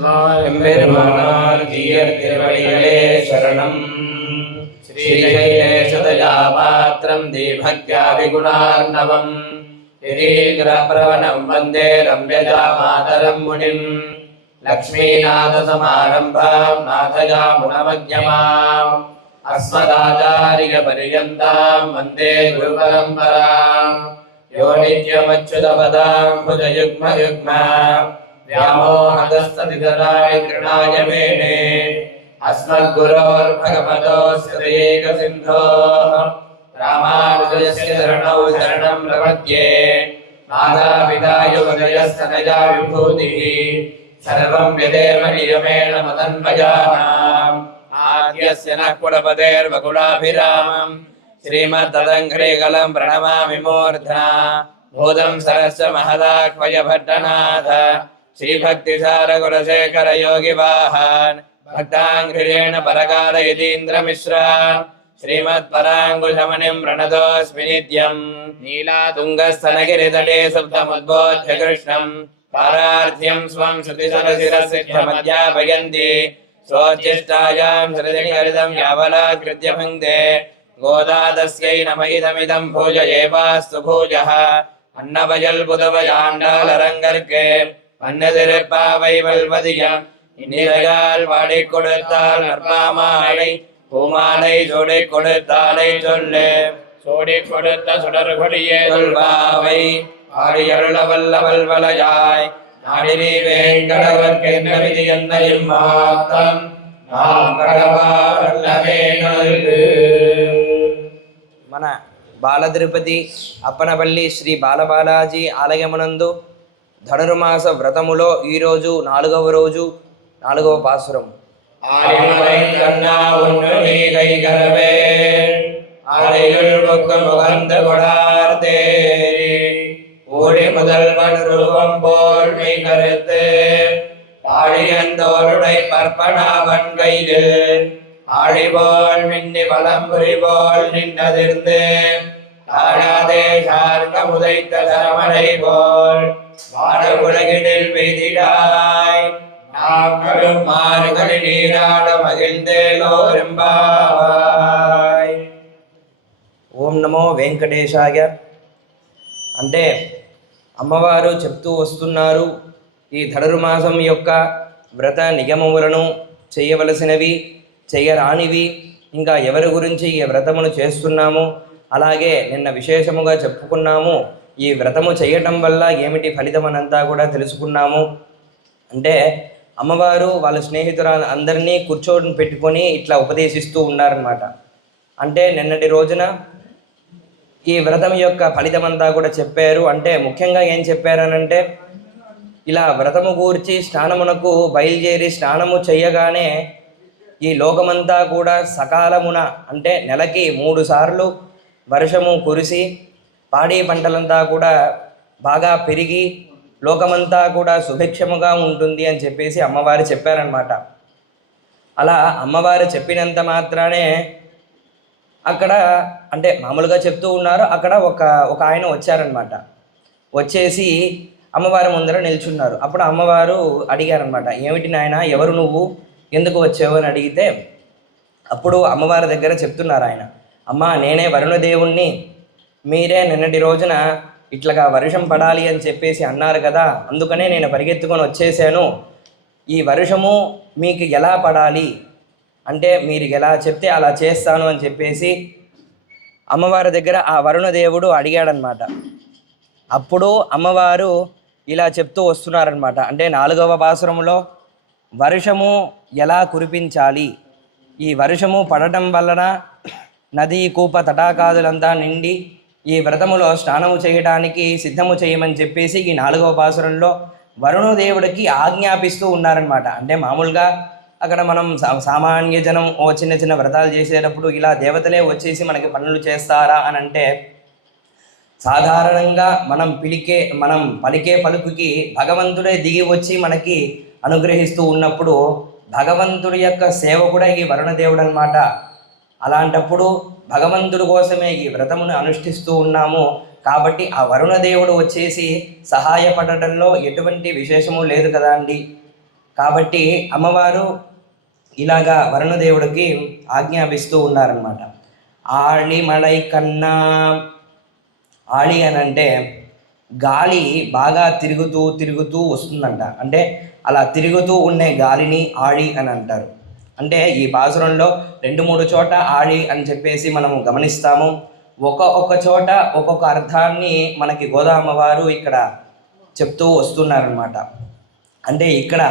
எம்பெருமானார் ஜீயர் திருவடிகளே சரணம். ஸ்ரீசைலேசதயா பாத்திரம் தீபக்யாபிகுணார்ணவம் யதீந்திரப்ரவணம் வந்தே ரம்யஜா மாதரம் முனிம். லக்ஷ்மீநாதசமாரம்பாம் நாதயாமுனமத்யமாம் அஸ்மதாச்சாரியபர்யந்தாம் வந்தே குருபரம்பராம். யோ நித்யமச்சுதபதாம் புஜயுக்மயுக்ம व्यामोहतस्तदितराय कृणाय मेने अस्मद्गुरोर्भगवतोऽस्य दयैकसिन्धोः रामानुजस्य शरणौ शरणं प्रपद्ये. मातापिता युवतयस्तनया विभूतिः सर्वं यदेव नियमेन मदन्वयानाम्. आद्यस्य नः कुलपतेर्वकुलाभिरामम् श्रीमद्तदङ्घ्रिकलं प्रणमामि मूर्ध्ना. भूतं सरस्य महदाह्वय भट्टनाथ श्रीभक्तिसार कुलशेखर योगिवाहान् भक्ताङ्घ्रिरेण परकाल यतीन्द्रमिश्रान् श्रीमत्पराङ्कुशमणिं प्रणतोऽस्मि नित्यम्. नीलातुङ्गस्तनगिरितटे सप्तमुद्बोध्य कृष्णं पारार्थ्यं स्वं श्रुतिसरशिरसिद्धमध्यापयन्ति. स्वोच्छिष्टायां श्रुतिहरितं यावलात्कृत्य भुङ्क्ते. गोदादस्यै नम इदमिदं भूजयेवास्तु भूजः. अन्नवयल् புதுவையாண்டாளரங்கற்கு மன்னதிருப்பாவை வல்வதியம் இந்நிலையால் பாடிக் கொடுத்தால் நற்பாமாலை பூமாலை சூடிக் கொடுத்தாலை சொல்லு. சூடிக் கொடுத்த சுடர்கொடியே சொல்வாவை ஆடியருள வல்லவல் வலையாய் நாடினி வேங்கடவர்க்கென்ன விதி என்னையும் மாத்தம் நாம் கடவா வல்லவே நல்கு. మన బాల తిరుపతి అప్పనపల్లి శ్రీ బాలబాలాజీ ఆలయమునందు ధనుర్మాస వ్రతములో ఈరోజు 4వ రోజు 4వ పాసురం. ஓடி முதல்வன் ரூபம் போல் மெய் கருத்து ஆழியந்தோருடை பற்பனாவன் கையில் ஆழிபோல் மின்னி பலம்புரி போல் நின்றதிர்ந்து தாழாதே சார்ந்த முதைத்த சரமனை போல் வாட உலகினில் வெய்திடாய். நாங்களும் மாறுகளில் நீராட மகிழ்ந்தேலோரும்பாவாய். ఓం నమో వెంకటేశాయ. అంటే అమ్మవారు చెప్తూ వస్తున్నారు, ఈ ధనుర్మాసం యొక్క వ్రత నియమములను చేయవలసినవి, చేయరానివి, ఇంకా ఎవరి గురించి ఈ వ్రతమును చేస్తున్నాము, అలాగే నిన్న విశేషముగా చెప్పుకున్నాము ఈ వ్రతము చేయటం వల్ల ఏమిటి ఫలితం అనంతా కూడా తెలుసుకున్నాము. అంటే అమ్మవారు వాళ్ళ స్నేహితురాలు అందరినీ కూర్చోని పెట్టుకొని ఇట్లా ఉపదేశిస్తూ ఉన్నారనమాట. అంటే నిన్నటి రోజున ఈ వ్రతం యొక్క ఫలితం అంతా కూడా చెప్పారు. అంటే ముఖ్యంగా ఏం చెప్పారనంటే, ఇలా వ్రతము గూర్చి స్నానమునకు బయలుదేరి స్నానము చేయగానే ఈ లోకమంతా కూడా సకాలమున అంటే నెలకి 3 సార్లు వర్షము కురిసి పాడి పంటలంతా కూడా బాగా పెరిగి లోకమంతా కూడా సుభిక్షముగా ఉంటుంది అని చెప్పేసి అమ్మవారు చెప్పారనమాట. అలా అమ్మవారు చెప్పినంత మాత్రానే అక్కడ అంటే మామూలుగా చెప్తూ ఉన్నారు, అక్కడ ఒక ఆయన వచ్చారనమాట. వచ్చేసి అమ్మవారి ముందర నిల్చున్నారు. అప్పుడు అమ్మవారు అడిగారనమాట, ఏమిటి నాయన, ఎవరు నువ్వు, ఎందుకు వచ్చావు అని అడిగితే అప్పుడు అమ్మవారి దగ్గర చెప్తున్నారు ఆయన, అమ్మ నేనే వరుణదేవుణ్ణి, మీరే నిన్నటి రోజున ఇట్లాగా వర్షం పడాలి అని చెప్పేసి అన్నారు కదా, అందుకనే నేను పరిగెత్తుకొని వచ్చేసాను. ఈ వర్షము మీకు ఎలా పడాలి అంటే మీరు ఎలా చెప్తే అలా చేస్తాను అని చెప్పేసి అమ్మవారి దగ్గర ఆ వరుణదేవుడు అడిగాడనమాట. అప్పుడు అమ్మవారు ఇలా చెప్తూ వస్తున్నారనమాట. అంటే 4వ పాసురంలో వర్షము ఎలా కురిపించాలి, ఈ వర్షము పడటం వలన నది కూప తటాకాదులంతా నిండి ఈ వ్రతములో స్నానము చేయడానికి సిద్ధము చేయమని చెప్పేసి ఈ 4వ పాసురంలో వరుణదేవుడికి ఆజ్ఞాపిస్తూ ఉన్నారనమాట. అంటే మామూలుగా అక్కడ మనం సామాన్య జనం చిన్న చిన్న వ్రతాలు చేసేటప్పుడు ఇలా దేవతలే వచ్చేసి మనకి పనులు చేస్తారా అని అంటే, సాధారణంగా మనం పలికే పలుకుకి భగవంతుడే దిగి వచ్చి మనకి అనుగ్రహిస్తూ ఉన్నప్పుడు భగవంతుడి యొక్క సేవ కూడా ఈ వరుణదేవుడు అనమాట. అలాంటప్పుడు భగవంతుడి కోసమే ఈ వ్రతమును అనుష్ఠిస్తూ ఉన్నాము కాబట్టి ఆ వరుణదేవుడు వచ్చేసి సహాయపడటంలో ఎటువంటి విశేషము లేదు కదా అండి. కాబట్టి అమ్మవారు ఇలాగా వరుణదేవుడికి ఆజ్ఞాపిస్తూ ఉన్నారనమాట. ఆళి మళై కన్నా, ఆళి అని అంటే గాలి బాగా తిరుగుతూ తిరుగుతూ వస్తుందంట. అంటే అలా తిరుగుతూ ఉండే గాలిని ఆళి అని అంటారు. అంటే ఈ పాసురంలో 2-3 చోట ఆళి అని చెప్పేసి మనము గమనిస్తాము. ఒక్కొక్క చోట ఒక్కొక్క అర్థాన్ని మనకి గోదామ్మవారు ఇక్కడ చెప్తూ వస్తున్నారనమాట. అంటే ఇక్కడ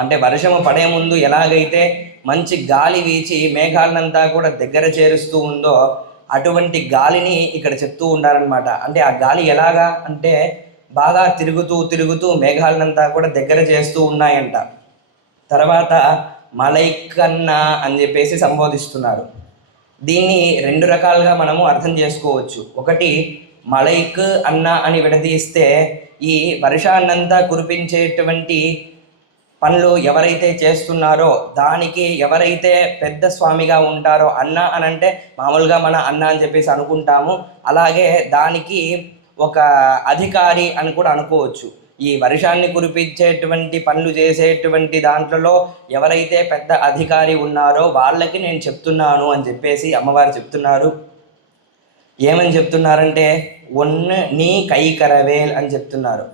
అంటే వర్షము పడే ముందు ఎలాగైతే మంచి గాలి వీచి మేఘాలనంతా కూడా దగ్గర చేరుస్తూ ఉందో అటువంటి గాలిని ఇక్కడ చెప్తూ ఉండాలన్నమాట. అంటే ఆ గాలి ఎలాగా అంటే బాగా తిరుగుతూ తిరుగుతూ మేఘాలనంతా కూడా దగ్గర చేస్తూ ఉన్నాయంట. తర్వాత మలైకన్నా అని చెప్పేసి సంబోధిస్తున్నారు. దీన్ని 2 రకాలుగా మనము అర్థం చేసుకోవచ్చు. ఒకటి, మలైక్ అన్న అని విడదీస్తే ఈ వర్షాన్నంతా కురిపించేటువంటి పనులు ఎవరైతే చేస్తున్నారో దానికి ఎవరైతే పెద్ద స్వామిగా ఉంటారో, అన్న అని అంటే మామూలుగా మన అన్న అని చెప్పేసి అనుకుంటాము, అలాగే దానికి ఒక అధికారి అని కూడా అనుకోవచ్చు. ఈ వర్షాన్ని కురిపించేటువంటి పనులు చేసేటువంటి దాంట్లో ఎవరైతే పెద్ద అధికారి ఉన్నారో వాళ్ళకి నేను చెప్తున్నాను అని చెప్పేసి అమ్మవారు చెప్తున్నారు. ఏమని చెప్తున్నారంటే ఒన్ను నీ కైకరవేల్ అని చెప్తున్నారు.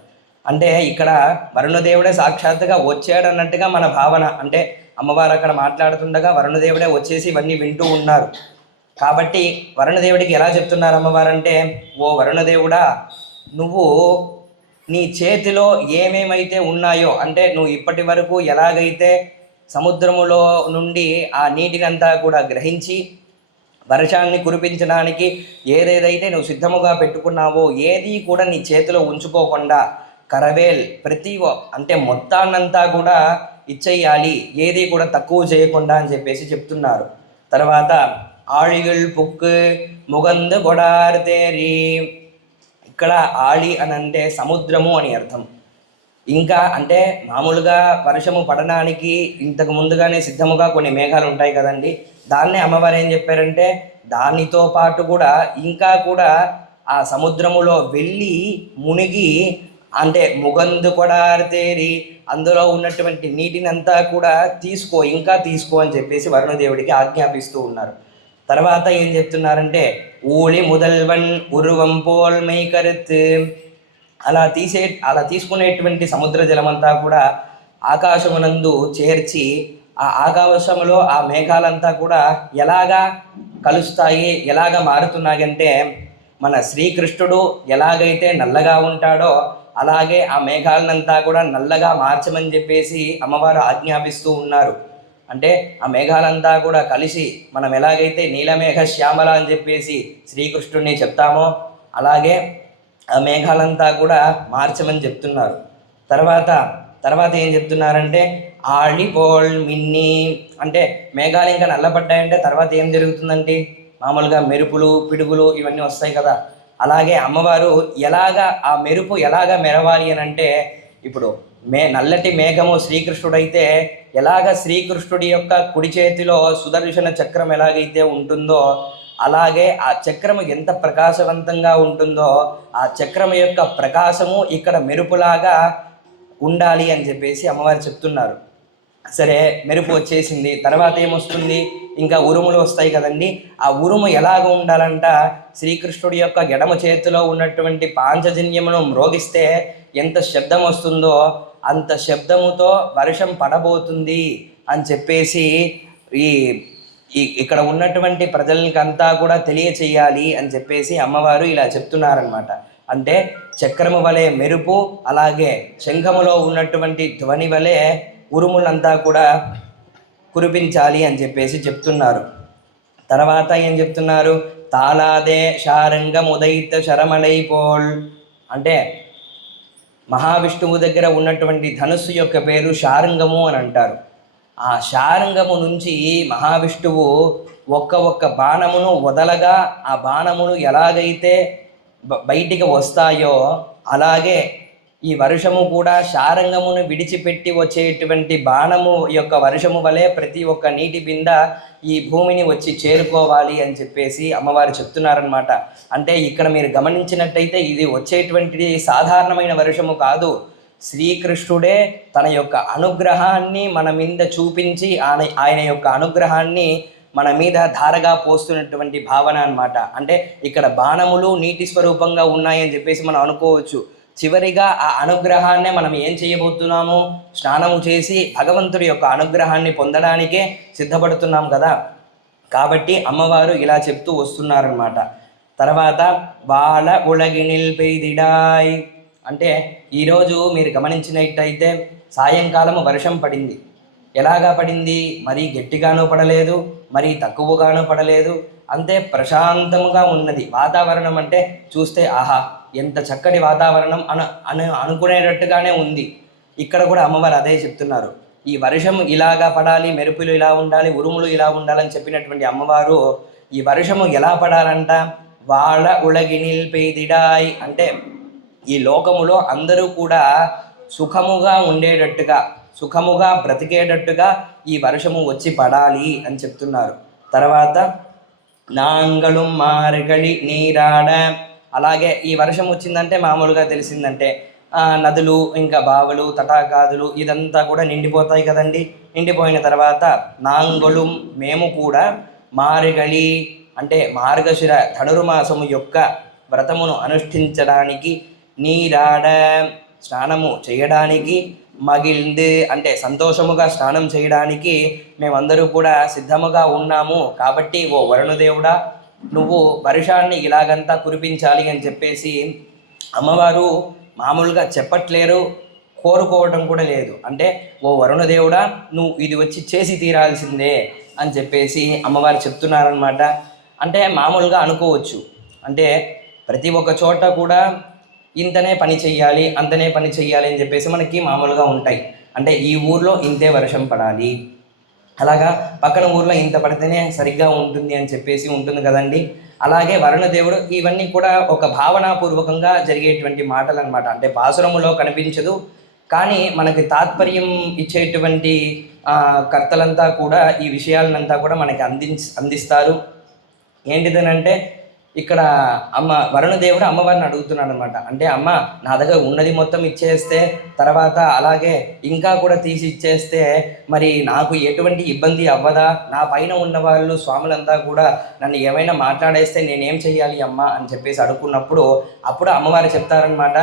అంటే ఇక్కడ వరుణదేవుడే సాక్షాత్తుగా వచ్చాడు అన్నట్టుగా మన భావన. అంటే అమ్మవారు అక్కడ మాట్లాడుతుండగా వరుణదేవుడే వచ్చేసి ఇవన్నీ వింటూ ఉన్నారు. కాబట్టి వరుణదేవుడికి ఎలా చెప్తున్నారు అమ్మవారు అంటే, ఓ వరుణదేవుడా, నువ్వు నీ చేతిలో ఏమేమైతే ఉన్నాయో, అంటే నువ్వు ఇప్పటి వరకు ఎలాగైతే సముద్రములో నుండి ఆ నీటినంతా కూడా గ్రహించి వర్షాన్ని కురిపించడానికి ఏదేదైతే నువ్వు సిద్ధముగా పెట్టుకున్నావో ఏది కూడా నీ చేతిలో ఉంచుకోకుండా కరవేల్ ప్రతి అంటే మొత్తాన్నంతా కూడా ఇచ్చేయాలి, ఏది కూడా తక్కువ చేయకుండా అని చెప్పేసి చెప్తున్నారు. తర్వాత ఆళిగుల్ పుక్కు ముగందు గొడార్తేరి, ఇక్కడ ఆళి అని అంటే సముద్రము అని అర్థం. ఇంకా అంటే మామూలుగా వర్షము పడడానికి ఇంతకు ముందుగానే సిద్ధముగా కొన్ని మేఘాలు ఉంటాయి కదండి, దాన్నే అమ్మవారు ఏం చెప్పారంటే దానితో పాటు కూడా ఇంకా కూడా ఆ సముద్రములో వెళ్ళి మునిగి, అంటే ముగందు కొడార్తేరి అందులో ఉన్నటువంటి నీటినంతా కూడా ఇంకా తీసుకో అని చెప్పేసి వరుణదేవుడికి ఆజ్ఞాపిస్తూ ఉన్నారు. తర్వాత ఏం చెప్తున్నారంటే ఊళి ముదల్వన్ ఉరువం పోల్ మై కరుత్, అలా తీసుకునేటువంటి సముద్ర జలమంతా కూడా ఆకాశమునందు చేర్చి ఆ ఆకాశంలో ఆ మేఘాలంతా కూడా ఎలాగా కలుస్తాయి, ఎలాగా మారుతున్నాయి అంటే మన శ్రీకృష్ణుడు ఎలాగైతే నల్లగా ఉంటాడో అలాగే ఆ మేఘాలనంతా కూడా నల్లగా మార్చమని చెప్పేసి అమ్మవారు ఆజ్ఞాపిస్తూ ఉన్నారు. అంటే ఆ మేఘాలంతా కూడా కలిసి మనం ఎలాగైతే నీలమేఘ శ్యామల అని చెప్పేసి శ్రీకృష్ణుడిని చెప్తామో అలాగే ఆ మేఘాలంతా కూడా మార్చమని చెప్తున్నారు. తర్వాత ఏం చెప్తున్నారంటే ఆళిపోల్ మిన్ని, అంటే మేఘాలు ఇంకా నల్లబడ్డాయంటే తర్వాత ఏం జరుగుతుందంటే మామూలుగా మెరుపులు పిడుగులు ఇవన్నీ వస్తాయి కదా, అలాగే అమ్మవారు ఎలాగా ఆ మెరుపు ఎలాగా మెరవాలి అని అంటే ఇప్పుడు నల్లటి మేఘము శ్రీకృష్ణుడైతే ఎలాగ శ్రీకృష్ణుడి యొక్క కుడి చేతిలో సుదర్శన చక్రం ఎలాగైతే ఉంటుందో అలాగే ఆ చక్రము ఎంత ప్రకాశవంతంగా ఉంటుందో ఆ చక్రం యొక్క ప్రకాశము ఇక్కడ మెరుపులాగా ఉండాలి అని చెప్పేసి అమ్మవారు చెప్తున్నారు. సరే, మెరుపు వచ్చేసింది, తర్వాత ఏమొస్తుంది, ఇంకా ఉరుములు వస్తాయి కదండి. ఆ ఉరుము ఎలాగ ఉండాలంట, శ్రీకృష్ణుడి యొక్క ఎడమ చేతిలో ఉన్నటువంటి పాంచజన్యమును మ్రోగిస్తే ఎంత శబ్దం వస్తుందో అంత శబ్దముతో వర్షం పడబోతుంది అని చెప్పేసి ఇక్కడ ఉన్నటువంటి ప్రజలకంతా కూడా తెలియచేయాలి అని చెప్పేసి అమ్మవారు ఇలా చెప్తున్నారనమాట. అంటే చక్రము వలె మెరుపు, అలాగే శంఖములో ఉన్నటువంటి ధ్వని వలె ఉరుములంతా కూడా కురిపించాలి అని చెప్పేసి చెప్తున్నారు. తర్వాత ఏం చెప్తున్నారు, తాళాదే శారంగముదైత శరమలైపోల్, అంటే మహావిష్ణువు దగ్గర ఉన్నటువంటి ధనుస్సు యొక్క పేరు శారంగము అని అంటారు. ఆ శారంగము నుంచి మహావిష్ణువు ఒక్క బాణమును వదలగా ఆ బాణములు ఎలాగైతే బయటికి వస్తాయో అలాగే ఈ వర్షము కూడా శారంగమును విడిచిపెట్టి వచ్చేటువంటి బాణము యొక్క వర్షము వలె ప్రతి ఒక్క నీటి బింద ఈ భూమిని వచ్చి చేరుకోవాలి అని చెప్పేసి అమ్మవారు చెప్తున్నారనమాట. అంటే ఇక్కడ మీరు గమనించినట్టయితే ఇది వచ్చేటువంటిది సాధారణమైన వర్షము కాదు, శ్రీకృష్ణుడే తన యొక్క అనుగ్రహాన్ని మన మీద చూపించి ఆయన యొక్క అనుగ్రహాన్ని మన మీద ధారగా పోస్తున్నటువంటి భావన అన్నమాట. అంటే ఇక్కడ బాణములు నీటి స్వరూపంగా ఉన్నాయని చెప్పేసి మనం అనుకోవచ్చు. చివరిగా ఆ అనుగ్రహాన్నే మనం ఏం చేయబోతున్నాము? స్నానము చేసి భగవంతుడి యొక్క అనుగ్రహాన్ని పొందడానికే సిద్ధపడుతున్నాం కదా. కాబట్టి అమ్మవారు ఇలా చెప్తూ వస్తున్నారన్నమాట. తర్వాత వాళ ఉలగినిల్ పెయ్దిడాయ్ అంటే ఈరోజు మీరు గమనించినట్టయితే సాయంకాలము వర్షం పడింది. ఎలాగా పడింది? మరీ గట్టిగానూ పడలేదు, మరీ తక్కువగానూ పడలేదు, అంతే ప్రశాంతముగా ఉన్నది వాతావరణం. అంటే చూస్తే ఆహా ఎంత చక్కటి వాతావరణం అనుకునేటట్టుగానే ఉంది. ఇక్కడ కూడా అమ్మవారు అదే చెప్తున్నారు. ఈ వర్షం ఇలాగా పడాలి, మెరుపులు ఇలా ఉండాలి, ఉరుములు ఇలా ఉండాలని చెప్పినటువంటి అమ్మవారు ఈ వర్షము ఎలా పడాలంట? వాళ్ళ ఉలగినిల్ పెయ్దిడాయ్ అంటే ఈ లోకములో అందరూ కూడా సుఖముగా ఉండేటట్టుగా, సుఖముగా బ్రతికేటట్టుగా ఈ వర్షము వచ్చి పడాలి అని చెప్తున్నారు. తర్వాత నాంగళం మార్గళి నీరాడ అలాగే ఈ వర్షం వచ్చిందంటే మామూలుగా తెలిసిందంటే నదులు ఇంకా బావులు తటాకాదులు ఇదంతా కూడా నిండిపోతాయి కదండి. నిండిపోయిన తర్వాత నాంగళం మేము కూడా మారిగళి అంటే మార్గశిర ధనుర్మాసము యొక్క వ్రతమును అనుష్ఠించడానికి, నీరాడ స్నానము చేయడానికి, మగిల్ంది అంటే సంతోషముగా స్నానం చేయడానికి మేమందరూ కూడా సిద్ధముగా ఉన్నాము. కాబట్టి ఓ వరుణదేవుడా నువ్వు వర్షాన్ని ఇలాగంతా కురిపించాలి అని చెప్పేసి అమ్మవారు మామూలుగా చెప్పట్లేరు, కోరుకోవటం కూడా లేదు. అంటే ఓ వరుణదేవుడా నువ్వు ఇది వచ్చి చేసి తీరాల్సిందే అని చెప్పేసి అమ్మవారు చెప్తున్నారనమాట. అంటే మామూలుగా అనుకోవచ్చు, అంటే ప్రతి ఒక్క చోట కూడా ఇంతనే పని చెయ్యాలి, అంతనే పని చెయ్యాలి అని చెప్పేసి మనకి మామూలుగా ఉంటాయి. అంటే ఈ ఊర్లో ఇంతే వర్షం పడాలి, అలాగా పక్కన ఊర్లో ఇంత పడితేనే సరిగ్గా ఉంటుంది అని చెప్పేసి ఉంటుంది కదండి. అలాగే వరుణదేవుడు ఇవన్నీ కూడా ఒక భావనాపూర్వకంగా జరిగేటువంటి మాటలు అనమాట. అంటే పాసురములో కనిపించదు, కానీ మనకి తాత్పర్యం ఇచ్చేటువంటి కర్తలంతా కూడా ఈ విషయాలనంతా కూడా మనకి అందిస్తారు. ఏంటిదనంటే ఇక్కడ వరుణదేవుడు అమ్మవారిని అడుగుతున్నాడు అనమాట. అంటే అమ్మ నా దగ్గర ఉన్నది మొత్తం ఇచ్చేస్తే, తర్వాత అలాగే ఇంకా కూడా తీసి ఇచ్చేస్తే మరి నాకు ఎటువంటి ఇబ్బంది అవ్వదా? నా పైన ఉన్న వాళ్ళు స్వాములంతా కూడా నన్ను ఏమైనా మాట్లాడేస్తే నేనేం చెయ్యాలి అమ్మ అని చెప్పేసి అడుగుకున్నప్పుడు అప్పుడు అమ్మవారు చెప్తారనమాట.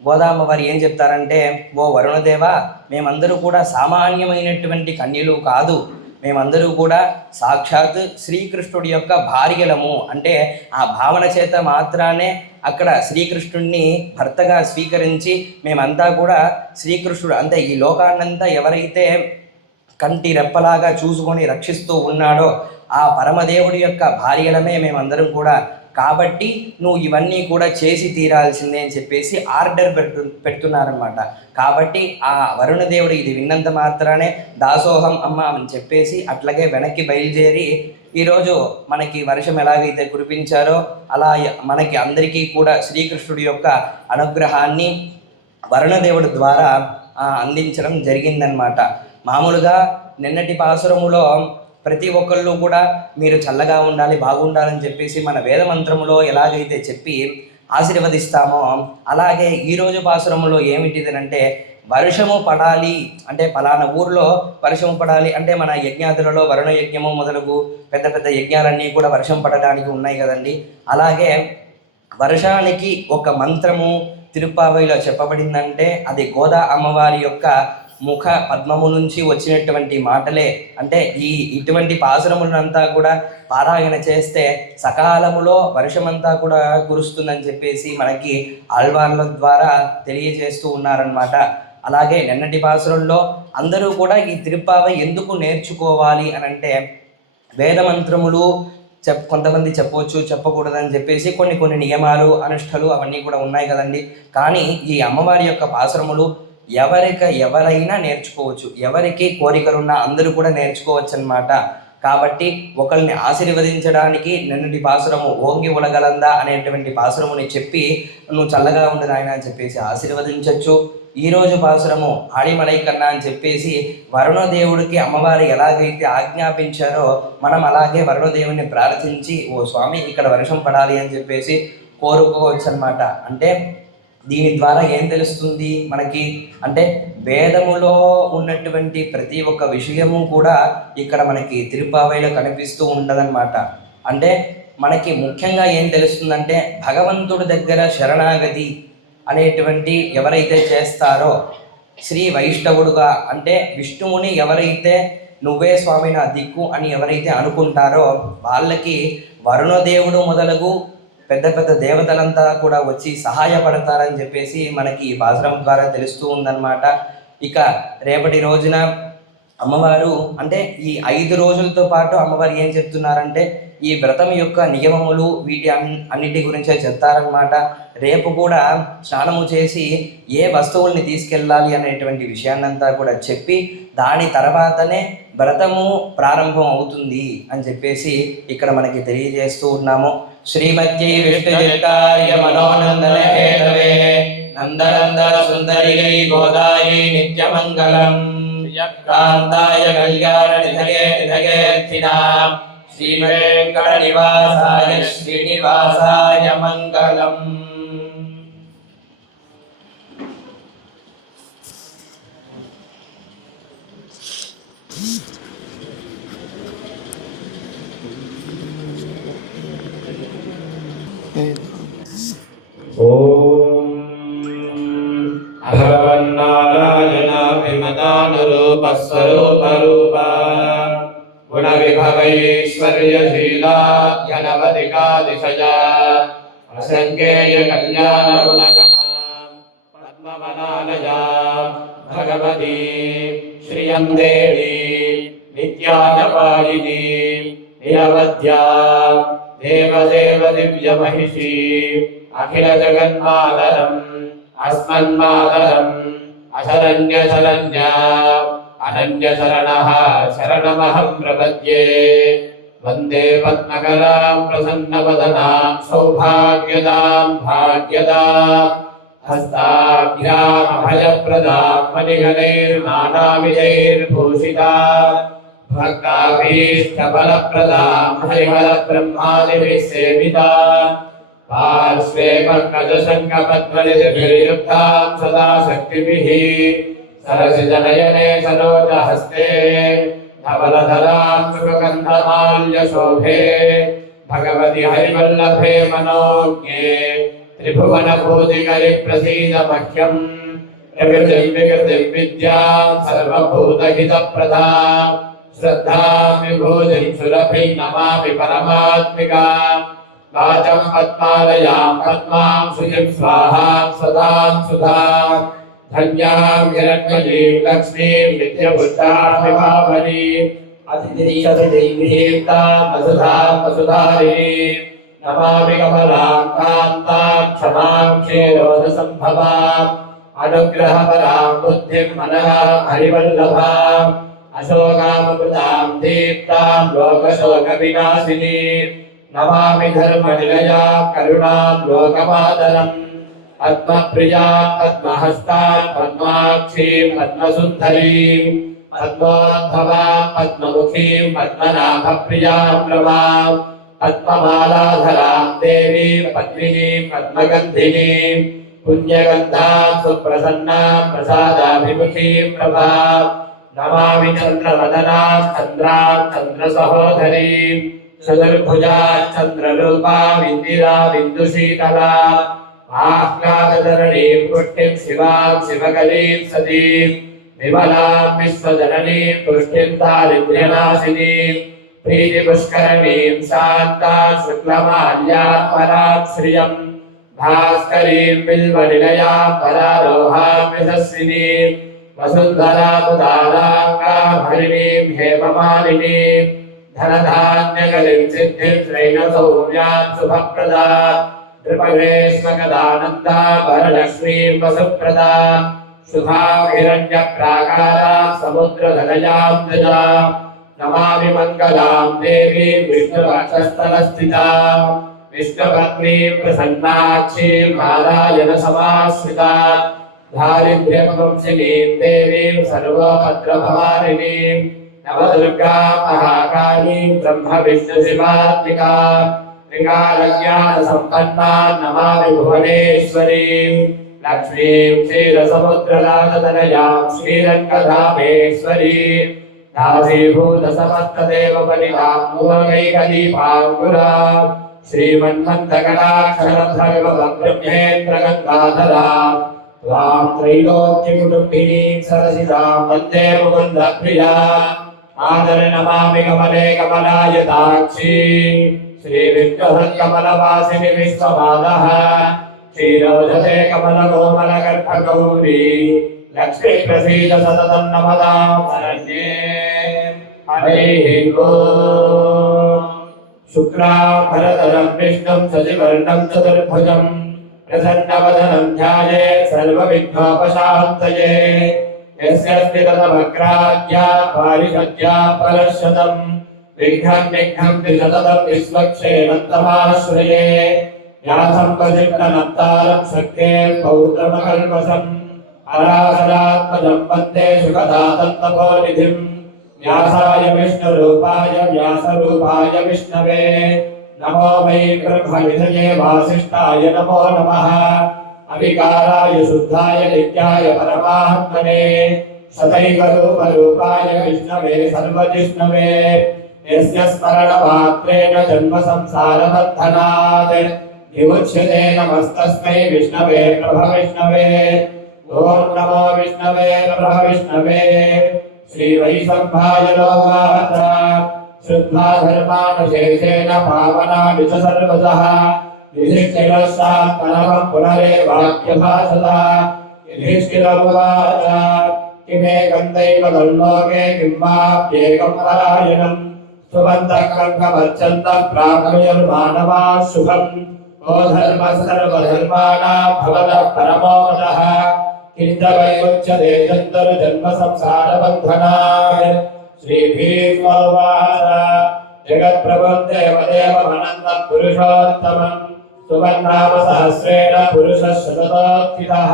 గోదామ్మవారు ఏం చెప్తారంటే, ఓ వరుణదేవ మేమందరూ కూడా సామాన్యమైనటువంటి కన్యలు కాదు, మేమందరూ కూడా సాక్షాత్ శ్రీకృష్ణుడి యొక్క భార్యలము. అంటే ఆ భావన చేత మాత్రానే అక్కడ శ్రీకృష్ణుడిని భర్తగా స్వీకరించి మేమంతా కూడా శ్రీకృష్ణుడు అంటే ఈ లోకాన్నంతా ఎవరైతే కంటి రెప్పలాగా చూసుకొని రక్షిస్తూ ఉన్నాడో ఆ పరమదేవుడి యొక్క భార్యలమే మేమందరం కూడా. కాబట్టి నువ్వు ఇవన్నీ కూడా చేసి తీరాల్సిందే అని చెప్పేసి ఆర్డర్ పెడుతున్నారనమాట. కాబట్టి ఆ వరుణదేవుడు ఇది విన్నంత మాత్రానే దాసోహం అమ్మ అని చెప్పేసి అట్లాగే వెనక్కి బయలుదేరి ఈరోజు మనకి వర్షం ఎలాగైతే కురిపించారో అలా మనకి అందరికీ కూడా శ్రీకృష్ణుడి యొక్క అనుగ్రహాన్ని వరుణదేవుడి ద్వారా అందించడం జరిగిందనమాట. మామూలుగా నిన్నటి పాసురములో ప్రతి ఒక్కళ్ళు కూడా మీరు చల్లగా ఉండాలి, బాగుండాలని చెప్పేసి మన వేదమంత్రములో ఎలాగైతే చెప్పి ఆశీర్వదిస్తామో అలాగే ఈరోజు పాసురములో ఏమిటిదనంటే వర్షము పడాలి అంటే పలానా ఊర్లో వర్షము పడాలి అంటే మన యజ్ఞాదులలో వరుణ యజ్ఞము మొదలగు పెద్ద పెద్ద యజ్ఞాలన్నీ కూడా వర్షం పడడానికి ఉన్నాయి కదండి. అలాగే వర్షానికి ఒక మంత్రము తిరుప్పావైలో చెప్పబడిందంటే అది గోదా అమ్మవారి యొక్క ముఖ పద్మము నుంచి వచ్చినటువంటి మాటలే. అంటే ఇటువంటి పాసురములంతా కూడా పారాయణ చేస్తే సకాలములో వర్షమంతా కూడా కురుస్తుందని చెప్పేసి మనకి ఆళ్వార్ల ద్వారా తెలియజేస్తూ ఉన్నారనమాట. అలాగే నిన్నటి పాసురంలో అందరూ కూడా ఈ తిరుప్పావై ఎందుకు నేర్చుకోవాలి అని అంటే వేదమంత్రములు కొంతమంది చెప్పవచ్చు, చెప్పకూడదని చెప్పేసి కొన్ని నియమాలు అనుష్ఠలు అవన్నీ కూడా ఉన్నాయి కదండి. కానీ ఈ అమ్మవారి యొక్క పాసురములు ఎవరైనా నేర్చుకోవచ్చు, ఎవరికి కోరికలున్నా అందరూ కూడా నేర్చుకోవచ్చు అన్నమాట. కాబట్టి ఒకరిని ఆశీర్వదించడానికి నిన్నటి పాసురము ఓంగి ఉలగలందా అనేటువంటి పాసురముని చెప్పి నువ్వు చల్లగా ఉండు నాయన అని చెప్పేసి ఆశీర్వదించవచ్చు. ఈరోజు పాసురము ఆడిమలై కన్నా అని చెప్పేసి వరుణదేవుడికి అమ్మవారు ఎలాగైతే ఆజ్ఞాపించారో మనం అలాగే వరుణదేవుని ప్రార్థించి ఓ స్వామి ఇక్కడ వర్షం పడాలి అని చెప్పేసి కోరుకోవచ్చు అన్నమాట. అంటే దీని ద్వారా ఏం తెలుస్తుంది మనకి అంటే వేదములో ఉన్నటువంటి ప్రతి ఒక్క విషయము కూడా ఇక్కడ మనకి తిరుప్పావైలో కనిపిస్తూ ఉండదన్నమాట. అంటే మనకి ముఖ్యంగా ఏం తెలుస్తుందంటే భగవంతుడి దగ్గర శరణాగతి అనేటువంటి ఎవరైతే చేస్తారో శ్రీ వైష్ణవుడుగా అంటే విష్ణువుని ఎవరైతే నువ్వే స్వామి నా దిక్కు అని ఎవరైతే అనుకుంటారో వాళ్ళకి వరుణదేవుడు మొదలగు పెద్ద పెద్ద దేవతలంతా కూడా వచ్చి సహాయపడతారని చెప్పేసి మనకి ఈ పాసురం ద్వారా తెలుస్తూ ఉందన్నమాట. ఇక రేపటి రోజున అమ్మవారు అంటే ఈ 5 రోజులతో పాటు అమ్మవారు ఏం చెప్తున్నారంటే ఈ వ్రతం యొక్క నియమములు వీటి అన్నిటి గురించే చెప్తారనమాట. రేపు కూడా స్నానము చేసి ఏ వస్తువుల్ని తీసుకెళ్ళాలి అనేటువంటి విషయాన్నంతా కూడా చెప్పి దాని తర్వాతనే వ్రతము ప్రారంభం అవుతుంది అని చెప్పేసి ఇక్కడ మనకి తెలియజేస్తూ ఉన్నాము. శ్రీమద్యై విష్ణుజిత్కార్య మనోనందన హేతవే నందనందన సుందరియై గోదాయై నిత్యమంగళం కాంతాయ కళ్యాణ నిధగే నిధగేర్థినాం శ్రీ వెంకట నివాసాయ శ్రీనివాసాయ మంగళం. ఓం అభవన్నారాయణ విమతానురూపస్వరూపరూప గుణవిభవైశ్వర్యశీలాధ్యనవధికాదిశజా అసంఖ్యేయ కళ్యాణ గుణగణాం పద్మవనాలయా భగవతీ శ్రియం దేవీ నిత్యానపాయిని నిరవధ్యా దేవదేవ దివ్యమహిషీ అఖిల జగన్మాతరం అస్మన్మాతరం అశరణ్య అనన్య శరణః శరణమహం ప్రపద్యే. వందే పద్మకరాం ప్రసన్నవదనాం సౌభాగ్యదాం భాగ్యదాం హస్తాభ్యాం అభయప్రదాం మణిగణైర్నానావిధైర్భూషితాం భక్తాభీష్టఫలప్రదాం హరిహరబ్రహ్మాదిభిः సేవితాం పార్శ్వే పంకజశంఖపద్మనిధిభిర్యుక్తాం సదా శక్తిభిः సరసిజనయనే సరోజహస్తే ధవలధరాం సుగంధమాల్యశోభే భగవతి హరివల్లభే మనోజ్ఞే త్రిభువనభూతికరి ప్రసీద మహ్యం ప్రకృతిం వికృతిం విద్యాం సర్వభూతహితప్రదాం శ్రద్ధాం విభూతిం సురభిం నమామి పరమాత్మికాం వాచం పద్మాలయాం పద్మాం శుచిం స్వాహాం సదాం సుధాం ధన్యాం హిరణ్మయీం లక్ష్మీం నిత్యపుష్టాం విభావరీం అతిథిదీప్తాం వసుధాం వసుధారిణీం నమామి కమలాం కాంతాం క్షమాం క్షీరోదసంభవాం అనుగ్రహపరాం బుద్ధిం మనః హరివల్లభాం అశోకామృతాం దీప్తాం లోకశోకవినాశినీం నమామి ధర్మనిలయాం కరుణాం లోకమాతరం పద్మప్రియాం పద్మహస్తాం పద్మాక్షీం పద్మసుందరీం పద్మోద్భవాం పద్మముఖీం పద్మనాభప్రియాం రమాం పద్మమాలాధరాం దేవీం పద్మినీం పద్మగంధినీం పుణ్యగంధాం సుప్రసన్నాం ప్రసాదాభిముఖీం ప్రభాం నమామి చంద్రవదనాం చంద్రాం చంద్రసహోదరీం చతుర్భుజాం చంద్రరూపాం ఇందిరాం ఇందుశీతలాం ఆహ్లాదధరణీం పుష్టిం శివాం శివకలీం సతీం విమలాం విశ్వజననీం పుష్టిం దారిద్ర్యనాశినీం ప్రీతిపుష్కరణీం శాంతాం శుక్లమాల్యాం పరాం శ్రియం భాస్కరీం బిల్వనిలయాం పరారోహాం యశస్వినీం వసుంధరాముదారాంగాం హరిణీం హేమమాలినీం ధనధాన్యగలిం సిద్ధిం శ్రైణసౌమ్యాం శుభప్రదాం నృపవేశ్వగదానందా వరలక్ష్మీం వసుప్రదాం సుధాం హిరణ్యప్రాకారాం సముద్రధనయాం దజాం నమామి మంగళాం దేవీం విష్ణువక్షస్థలస్థితాం విష్ణుపత్నీం ప్రసన్నాక్షీం నారాయణ సమాశ్రితాం దారిద్ర్యవంశినీం దేవీం సర్వభద్రభవారిణీం నవదుర్గాం మహాకాళీం బ్రహ్మ విష్ణు శివాత్మికాం త్రికాలజ్ఞాన సంపన్నాం నమామి భువనేశ్వరీం लक्ष्मीं क्षीरसमुद्रराजतनयां श्रीरङ्गधामेश्वरी दासीभूतसमस्तदेवपरिणां मुवैकदीपाङ्कुरा श्रीमन्मन्दकटाक्षरभगवद्ब्रह्मेन्द्रगङ्गाधरा त्वां त्रैलोक्यकुटुम्बिनीं सरसिजां वन्दे मुकुन्दप्रिया आदर नमामि कमले कमलायताक्षी श्रीविष्णुहृत्कमलवासिनि विश्वमादः क्षीरोदधे कमलकोमलगर्भगौरी लक्ष्मी प्रसीद सततं नमतां शरण्ये हरिः ॐ शुक्लाम्बरधरं विष्णुं शशिवर्णं चतुर्भुजं प्रसन्नवदनं ध्यायेत् सर्वविघ्नोपशान्तये यस्य स्थितमग्राह्या पारिषद्या फलशतं विघ्नं विघ्नं त्रिशततं विश्वक्षेमन्तमाश्रये या सम्पदिष्टनप्तारं शक्तेः पौत्रमकल्मषम् अरासरात्मजं वन्दे सुखदातं तपोनिधिं व्यासाय विष्णुरूपाय व्यासरूपाय विष्णवे नमो वै ब्रह्मविधये वासिष्ठाय नमो नमः अविकाराय शुद्धाय नित्याय परमात्मने सदैवरूपरूपाय विष्णवे सर्वजिष्णवे यस्य स्मरणमात्रेण जन्मसंसारबन्धनात् विमुच्यते नमस्तस्मै विष्णवे प्रभविष्णवे ॐ नमो विष्णवे प्रभविष्णवे श्रीवैशम्भाय नमः शुद्धा धर्मानुशेषेण पावनानि च सर्वतः युधिष्ठिरस्यात्मनः पुनरेवाप्यभासता युधिष्ठिरमुवाच किमेकं दैवतं लोके किं वाप्येकं परायणम् सुबन्धकङ्कमर्चन्तः प्राप्नुयुर्मानवाः शुभम् ओ धर्मः सर्वधर्माणां भवतः परमो मतः किञ्च वै मुच्यते जन्तुर्जन्मसंसारबन्धनात् श्रीभीष्मोवाच जगत्प्रभुं देवदेवमनन्तं पुरुषोत्तमं सुबन्धामसहस्रेण पुरुषः शततोत्थितः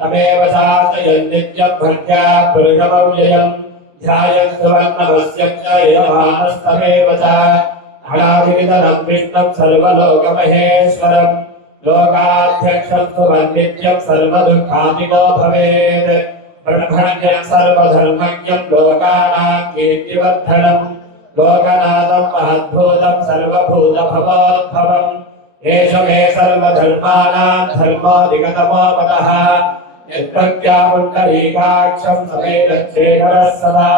तमेव चार्चयन् नित्यं भक्त्या पुरुषमव्ययम् ध्यायन् सुवर्णमस्यं च यजमानस्तमेव च अनादिविधनं विष्णुं सर्वलोकमहेश्वरम् लोकाध्यक्षं सुवन्नित्यं सर्वदुःखादिको भवेत् ब्रह्मण्यं सर्वधर्मज्ञं लोकानां कीर्तिवर्धनम् लोकनाथं महद्भूतं सर्वभूतभवोद्भवम् एष मे सर्वधर्माणां धर्मोऽधिगतमो मतः यत्प्रत्यापुण्डरीकाक्षं समेतच्छेखरः सदा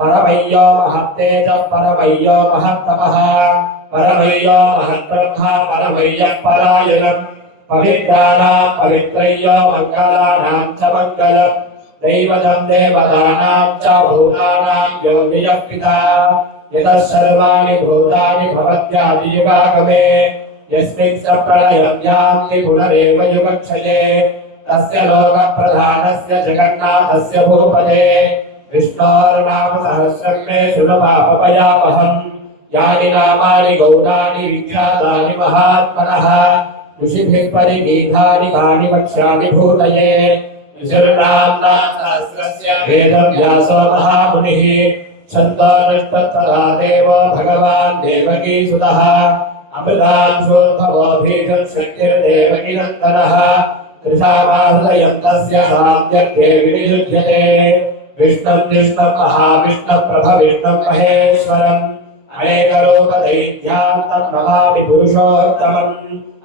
परमय्यो महत्तेजः परमय्यो महत्तपः परमय्यो महत्ब्रह्मा परमय्यः परायणम् पवित्राणां पवित्रय्यो मङ्गलानां च मङ्गलम् दैवतं देवतानां च भूतानां योनिजः पिता यतः सर्वाणि भूतानि भवत्यादियुगागमे यस्मिन् स प्रलयं यान्ति पुनरेव युगक्षये तस्य लोकप्रधानस्य जगन्नाथस्य भूपते विष्णोर्नाम सहस्रं मे शृणुमापयामहम् यानि नामानि गौणानि विख्यातानि महात्मनः ऋषिभिः परिगीतानि तानि वक्ष्यामि भूतये ऋषिर्नाम्ना सहस्रस्य वेदव्यासो महामुनिः छन्दोनिष्ठत्तदा देवो भगवान् देवकीसुतः अमृतांशोद्भवो भीषं शक्तिर्देवकीनन्दनः कृशामाहृदयं तस्य साध्यर्थे विनियुध्यते विष्णुं विष्णुं महाविष्णुं प्रभविष्णुं महेश्वरम् अनेकरूपदैत्यान्तं नमामि पुरुषोत्तमम्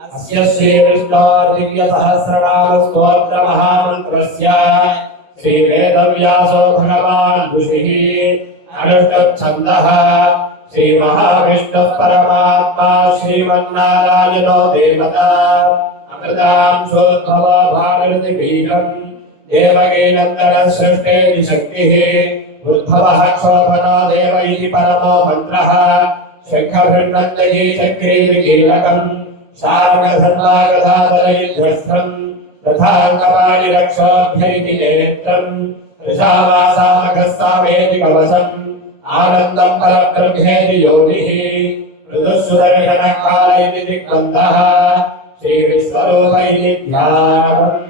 अस्य श्रीविष्णोर्दिव्यसहस्रनामस्तोत्रमहामन्त्रस्य श्रीवेदव्यासो भगवान् ऋषिः अनुष्ठच्छन्दः श्रीमहाविष्णुः परमात्मा श्रीमन्नारायणो देवता अमृतांशोद्भवो भागवतीबीजम् देवकीनन्दनः सृष्टेति शक्तिः उद्भवः क्षोभनो देव इति परमो मन्त्रः शङ्खभृन्नन्दगी चक्रीर्कीलकम् शार्ङ्गधर्मागदाधरयुद्धस्त्रम् तथाङ्गवाणि रक्षोभ्यैति नेत्रम् वृषावासामघस्तावेति कवचम् आनन्दं परब्रह्मेति योनिः मृदुः सुदर्शनकाल इति दिग्बन्धः श्रीविश्वरूप इति ध्यानम्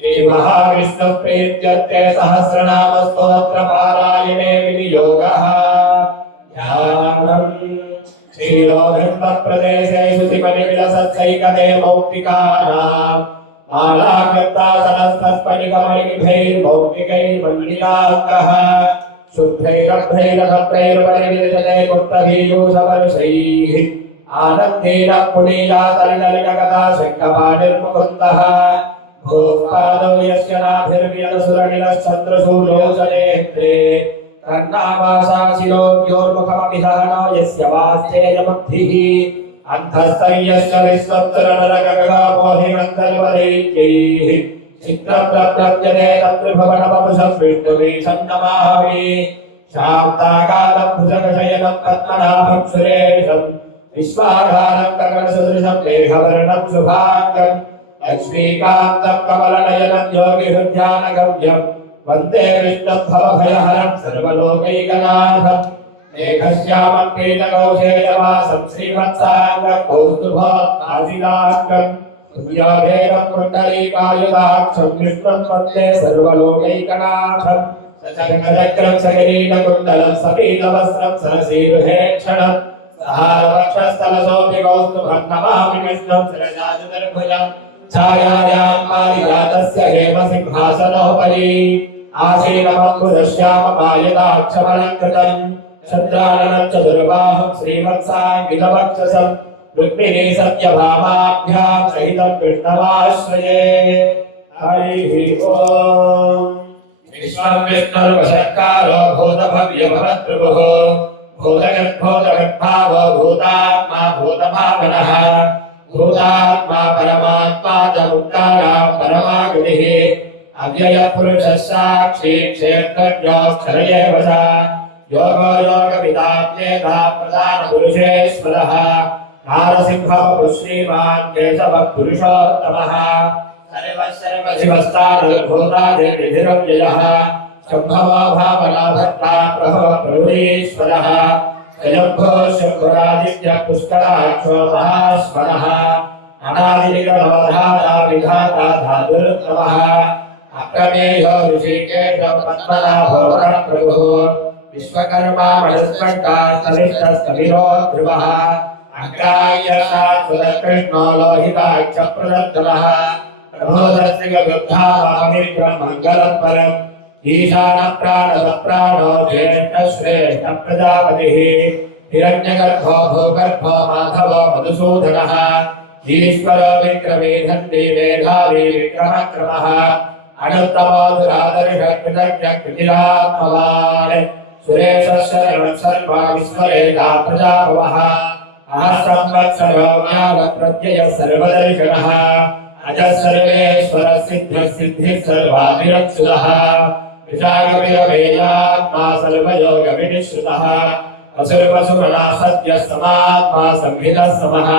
श्रीमहाविष्णुः प्रीत्यर्थे सहस्रनामस्तोत्रपारायणे विनियोगः ध्यानम् श्रीलोहितप्रदेशे शुचिमनिविलसत्सैकते मौक्तिकानाम् मालाकृतासनस्तस्फटिकमणिभिर्मौक्तिकैर्मण्डिताङ्गः शुद्धैरभ्रैरभद्रैर्परिविदते पुष्पवीयूषवर्षैः आनन्देन पुनीयातलिनलिनगदा शङ्खपाणिर्मुकुन्दः भूपादौ यस्य नाभिर्वियदसुरनिलश्चन्द्रसूर्योचनेत्रे कर्णावासाशिरोद्योर्मुखमपि दहनो यस्य वास्तेयमुक्तिः अन्धस्तयस्य विश्वत्तरणरगगमोहिमन्तर्वदैत्यैः चित्रप्रत्यते तत्त्रिभुवनमपुषं विष्णुवीशं नमामि शान्ताकालं भुजगशयनं पद्मनाभं सुरेशं विश्वाधारं गगनसदृशं मेघवर्णं शुभाङ्गं लक्ष्मीकान्तं कमलनयनं योगिहृद्यानगम्यं वन्दे विष्णुं भवभयहरं सर्वलोकैकनाथं मेघश्यामं पीतकौशेयवासं श्रीवत्साङ्गं कौस्तुभोत्ताजिनाङ्गं तुल्यभेदं कुण्डलीकायुधाक्षं विष्णुं वन्दे सर्वलोकैकनाथं सचक्रं सकिरीटकुण्डलं सपीतवस्त्रं सरसीरुहेक्षणं सहारवक्षस्थलशोभि कौस्तुभं नमामि विष्णुं शिरजाचतुर्भुजं छायायां पारिजातस्य हेमसिंहासनोपरि आसीनमम्बुधश्याममायदाक्षमलङ्कृतं चन्द्राननं चतुर्बाहुं श्रीवत्साङ्गितवक्षसं रुक्मिणी सत्यभामाभ्यां सहितं कृष्णमाश्रये हरिः ओम् विश्वं विष्णुर्वशत्कारो भूतभव्यभवद्भृगुः भूतगर्भोतगर्भावो भूतात्मा भूतभावनः भूतात्मा परमात्मा च मुक्तानां परमागतिः अव्ययपुरुषः साक्षी क्षेत्रज्ञोऽक्षर एव च योगो योगविदाप्येता प्रधानपुरुषेश्वरः नारसिंहः श्रीमान् केशवः पुरुषोत्तमः सर्वशिवस्तारभूतादिर्विधिरव्ययः शम्भवो भावना भक्ता प्रभवः प्रभुरीश्वरः स्वयंभो शम्भुरादित्य पुष्कराक्षो महाश्वरः अनादिनिगमधाता विधाता धातुरुत्तमः अप्रमेयो ऋषिकेश पद्मनाभो वरप्रभुः विश्वकर्मा मणिस्कण्ठा ध्रुवः अग्राह्यशाश्वतकृष्णो लोहिताक्षप्रदत्तमः प्रबोधस्त्रिगुब्धावामित्रमङ्गलं परम् ईशानप्राणदप्राणो ज्येष्ठश्रेष्ठप्रजापतिः हिरण्यगर्भो भूगर्भो माधवो मधुसूदनः ईश्वरो विक्रमे धन्वी मेधावी विक्रमक्रमः अनन्तमो दुरादर्शकृतज्ञकृतिरात्मवान् सुरेशः शरणं सर्वा विस्मरेता प्रजाभवः सहस्रंवत्सरो ज्ञानप्रत्ययः सर्वदर्शनः अजः सर्वेश्वरः सिद्धः सिद्धिः सर्वाभिरक्षुतः विशाखविरवेयात्मा सर्वयोगविनिश्रुतः असुरवसुमना सत्यः समात्मा संहितः समः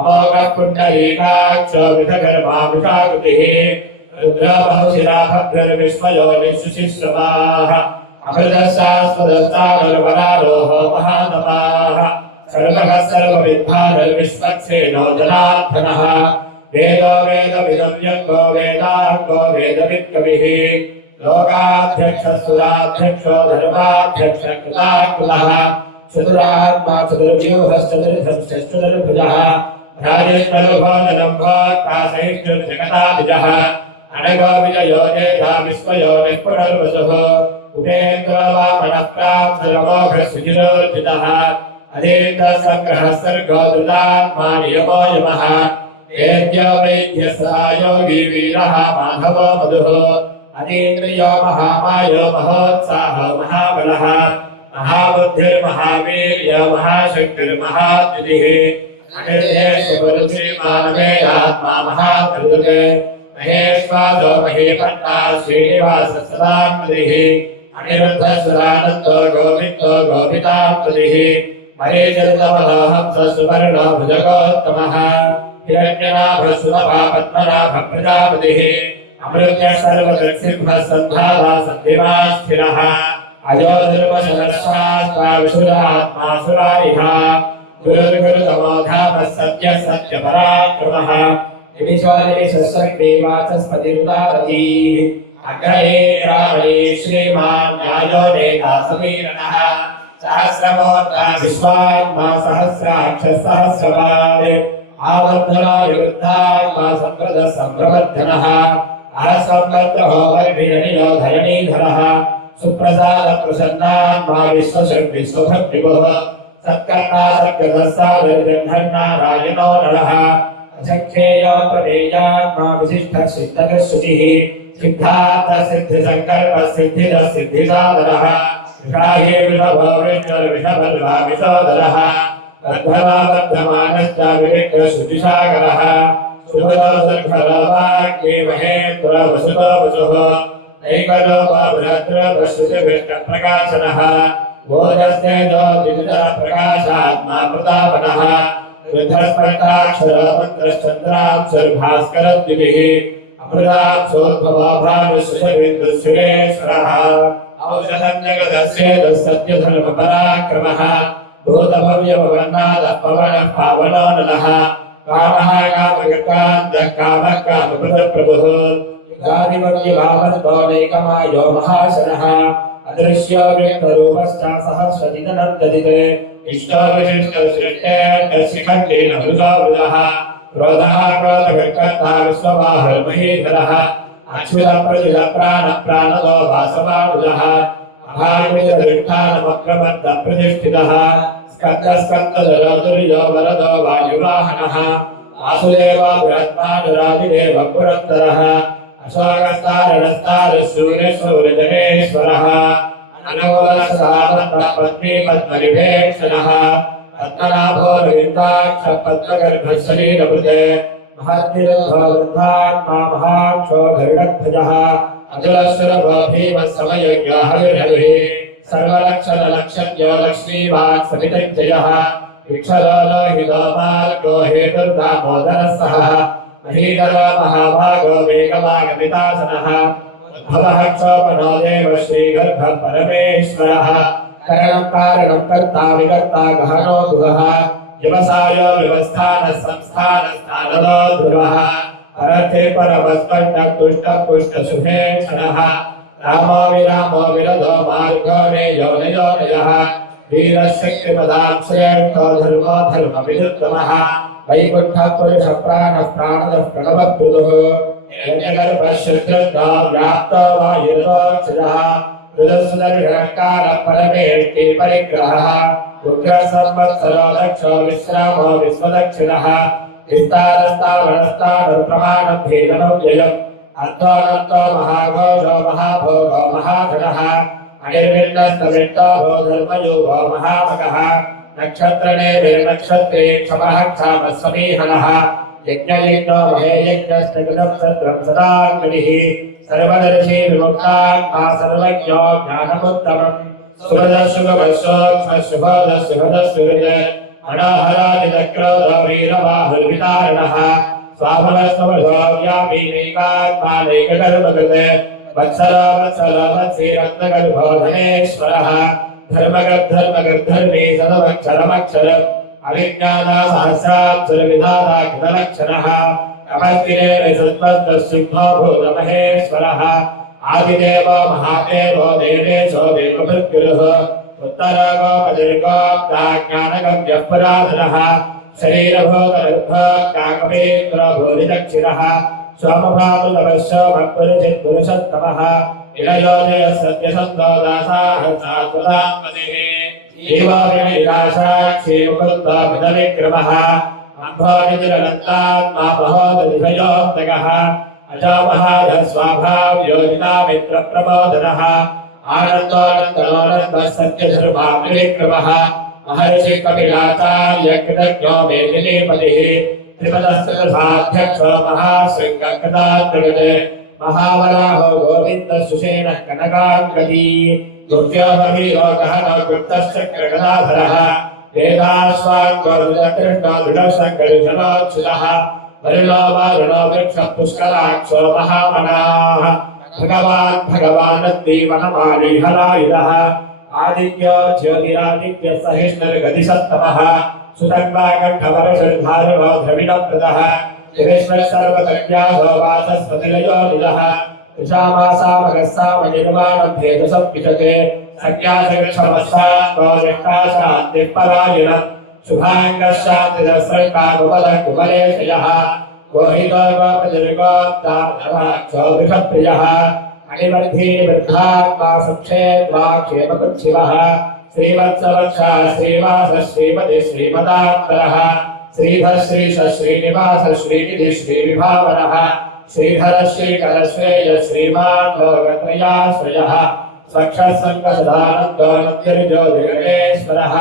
अमोघः पुण्डरीकाक्ष विधगर्भा विशाकृतिः रुद्रभवशिराभद्रविश्वयोनिशुशिश्रवाः अमृतः शाश्वतस्तानर्वरारोहो महातपाः सर्वः सर्वविद्भानर्विश्वक्सेनो जनार्दनः वेदो वेदविदं यज्ञो वेदाङ्गो वेदवित्कविः लोकाध्यक्षः सुराध्यक्षो धर्माध्यक्षः कृताकुलः चतुरात्मा चतुर्व्यूहश्चतुर्धश्चतुर्भुजः भ्राजेष्वनुभोजनं भोक्तासहिष्णुर्जगताभिजः अनगो विजयो जेधा विश्वयो निःपुनर्वसुः उपेन्द्रो वामनः प्राप्तरमोघसुचिरोर्जितः अधीन्द्रः सङ्ग्रहः सर्गो धृतात्मा नियमो यमः वेद्यो वैद्यः स योगी वीरः माधवो मधुः अतीन्द्रियो महामायो महोत्साहो महाबलः महाबुद्धिर्महावीर्य महाशक्तिर्महाद्युतिः अनिर्देशगुरुश्रीमानवेदात्मा महाकृतुः महेश्वासो महीपट्टा श्रीनिवासः सदाकृतिः अनिरुद्धसुरानन्दो गोविन्दो गोपिताकृतिः महेशर्तमलोहंस सुवर्णो भुजगोत्तमः हिरण्यनाभः सुलभा पद्मनाभः प्रजापतिः अमृत्य सर्वदृक्सिंहः सन्धाता सन्धिमा स्थिरः अजो धर्मशनशास्त्रा विशुद्धात्मा सुरारिः गुरुर्गुरुतमो धामः सत्यः सत्यपराक्रमः निमिषोनिमिषशक्तिवाचस्पतिरुदारतीः अग्रये रामणे श्रीमान् न्यायो नेता समीरणः सहस्रमूर्धा विश्वात्मा सहस्राक्षः सहस्रपात् आवर्धना युद्धात्मा संप्रद संप्रवर्धनः आसंवर्धो वर्भिरनिलो धरणीधरः सुप्रसाद प्रसन्नात्मा विश्वभक्तिभुः सत्कर्ता सत्कृतस्सादर्जन्धर्नारायणो नरः असङ्ख्येयो प्रदेयात्मा विशिष्टः सिद्धः शुचिः सिद्धार्थ सिद्धिसङ्कल्प सिद्धिदः सिद्धिसाधनः विषाहे विषभो विष्णुर्विषभल्वा विशोदरः बद्धमानश्च विविक्तश्रुतिसागरः सुभदो सङ्खरो वाक्ये महेन्द्र वसुतो वसुः नैकलो बृहद्रश्रुतिविष्टप्रकाशनः बोधस्ते ज्योतिषप्रकाशात्मा प्रतापनः रुद्रस्पर्शाक्षरो मन्त्रश्चन्द्राक्षरभास्करद्युतिः अमृताक्षोद्भवाभानुसुषविन्दुसुरेश्वरः औषधं जगदस्य सत्यधर्मपराक्रमः भूतभव्यभवन्नादः पवनः पावनो नलः कामः कामकृतान्तः कामः कामप्रभुः युगादिवर्यभावन्तो नैकमायो महाशनः अदृश्यो व्यक्तरूपश्च सहस्रदिनं ददिते इष्टो विशिष्टसृष्टेर्शिखण्डेन मृगावृतः क्रोधः क्रोधकर्ता विश्वबाहुर्महीधरः अच्युतप्रतिलप्राणप्राणदो वासवानुजः अभावितदृष्टानमक्रमत्तप्रतिष्ठितः स्कन्दस्कन्ददरो वरदो वायुवाहनः वासुदेवो बृहत्मानुरादिदेव पुरन्दरः अशोकस्तारणस्तारशूरशूरजनेश्वरः अनवलसामन्तपत्नीपद्मनिभेक्षणः पद्मनाभो रविन्दाक्ष पद्मगर्भशरीरभृते महद्भिर्भवृद्धात्मा महाक्षो गरुडध्वजः अतुलसुरभो भीमसमयज्ञः हविर्हविः सर्वलक्षणलक्षण्यो लक्ष्मीवान् समितञ्जयः विक्षरो लोहितो मार्गो हेतुर्दामोदरः सः महीधरो महाभागो वेगवागमितासनः उद्भवः क्षोभनो देव श्रीगर्भः परमेश्वरः करणं कारणं कर्ता विकर्ता गहनो गुहः व्यवसायो व्यवस्थानः संस्थानस्थानदो ध्रुवः परथे परमस्पष्टपुष्टपुष्टसुभेक्षणः रामो विरामो विरधो मार्गो नेयो नयोनयः वीरशक्तिपदां श्रेष्ठो धर्मो धर्मविरुद्धमः वैकुण्ठः पुरुषः प्राणः प्राणदः प्रणवप्रुदुः यज्ञगर्भः शुद्धो व्याप्तो वायुर्दोक्षजः हृदसुदर्शनकालः परमेष्टि परिग्रहः उग्रसंवत्सरो दक्षो विश्रामो विश्वदक्षिणः विस्तारस्तावणस्तावप्रमाणभेदनव्ययम् अर्थोऽनन्तो महाघोषो महाभोगो महाधनः अनिर्विण्णस्तविष्टो भो धर्मयोगो महामगः नक्षत्रणे विर्नक्षत्रे क्षमः क्षामः समीहनः यज्ञलिङ्गो महेयज्ञस्तकृतं सत्रं सदाग्निः सर्वदर्शी विमुक्तात्मा सर्वज्ञो ज्ञानमुत्तमम् सुभदशुभवशोक्षुभदशुभदशुभद मनोहरादिदक्रोधो वीरबाहुर्वितारणः स्वाभवस्वभोव्यामीनैकात्मानैकगर्भकृते वत्सलो वत्सलो वत्सीरत्नगर्भो धनेश्वरः धर्मगर्धर्मगर्धर्मी सदवक्षरमक्षरम् अभिज्ञाता सहस्राक्षरविधाता कृतलक्षणः कमस्तिरे विसत्वस्तसिंहो भूतमहेश्वरः आदिदेवो महादेवो देवेशो देवमृत्युः उत्तरगो ज्ञानगम्यः पुरातनः शरीरभोगर्भोक्ताकपेन्द्रभूरिदक्षिणः सोमभावलवश्यो भक्पुरुषित्पुरुषोत्तमः इलयोजयः सत्यसन्तो दासाः सात्वताम्पतिः जीवाविनिराशाक्षी मुकुन्दो मिदविक्रमः अम्भोनिधिरनन्तात्मा महोदधिभयोक्तकः अजामहाधः स्वाभाव्योजिता मित्रप्रबोधनः आनन्दोऽनन्दनोऽनन्दः सत्यधर्माग्निविक्रमः महर्षि कपिलाचार्य कृतज्ञो मेदिनीपतिः त्रिपदस्त्रसाध्यक्षो महाशृङ्गकृताद्रगते महावराहो गोविन्दः सुषेणः कनकाङ्गदी दुर्योगवीरोगहनो गुप्तश्चक्रगदाधरः वेदाश्वाङ्गोरुदकृष्णो दृढशङ्करिषणोच्छुतः वरुणो वरुणो वृक्षः पुष्कराक्षो महामनाः भगवानन्दीवनमालिहलायुधः आदित्यो ज्योतिरादित्य सहिष्णुर्गतिसत्तमः सुतङ्गाकण्ठवरशर्धारुणो द्रविणप्रदः विश्वः सर्वकन्यासो वाचस्पतिलयोनिलः ऋषामासामगस्सामनिर्माणं भेदसंविशते सज्ञासक्षमस्सात्मो निष्काशान्तिः परायणम् शुभाङ्गशान्तिदस्रकाकुमलेशयः गोहितोपतिर्गोप्ताक्षोभिषप्रियः अणिवर्धी वृद्धात्मा संक्षेत्वा क्षेमकृच्छिवः श्रीवत्सवक्षा श्रीवास श्रीमति श्रीमतात्तरः श्रीधर श्रीश श्रीनिवास श्रीनिधि श्रीविभावरः श्रीधर श्रीकर श्रेय श्रीमान् लोकत्रयाश्रयः स्वक्षसङ्गसदानन्दो नित्यर्ज्योतिर्गणेश्वरः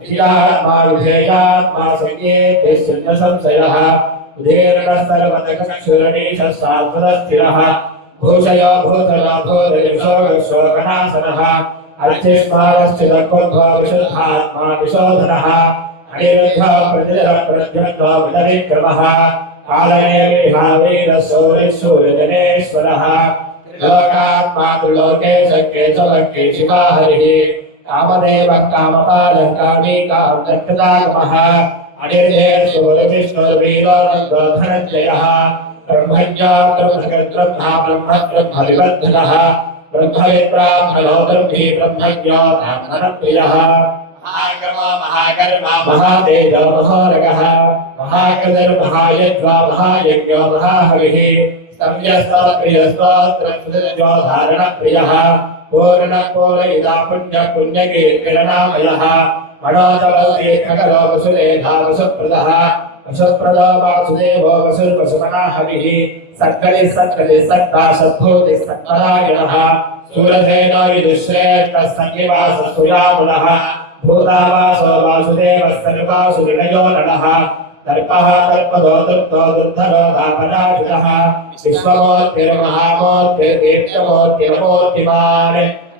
धियात्मा विधेयात्मा संज्ञेते शून्यसंशयः उदीर्णस्तर्वतकक्षुरणीशः शाश्वतस्थिरः भूषयो भूतलो भूतलिशोकनाशनः अर्चिस्मारश्चिदकुर्भो विशुद्धात्मा विशोधनः अनिरुद्धो प्रतिजनप्रद्युम्नो वितरिक्रमः कालने विहावीरसूरिसूर्यजनेश्वरः लोकात्मा त्रिलोके शक्ये चलक्ये शिवा हरिः कामदेवः कामपालः कामी कामदक्षतागमः अनिर्देशूर्यविष्णुर्वीरो धनञ्जयः ब्रह्मज्ञा ब्रह्मकृद्ब्रह्मा ब्रह्मविवर्धनः ब्रह्मविद्ब्राह्मणो ब्रह्मी ब्रह्मज्ञो ब्राह्मणप्रियः महाकर्मा महाकर्मा महातेजो महारगः महाकृतिर्महायज्वा महायज्ञो महाहविः स्तम्भ्यस्तप्रियस्तोत्रं धारणप्रियः पूर्णपूरयिता पुण्यकीर्तिरनामयः मनोजवल्लेखकरो वसुरेधा वसुप्रदः वसुप्रदो वासुदेवो वसुर्वसुमनाहविः सत्कलिः सत्कलिः सत्ता सद्भूतिः सत्परायणः सूरसेनो विदुश्रेष्ठः सङ्गिवासस्तुयामुनः भूतावासो वासुदेवः सर्वासुविनयो नरः तर्पः तर्पदो तृप्तो दुर्धरो दापनायुधः विश्वमूर्तिर्महामूर्तिर्दीप्तमूर्तिर्मूर्तिमान्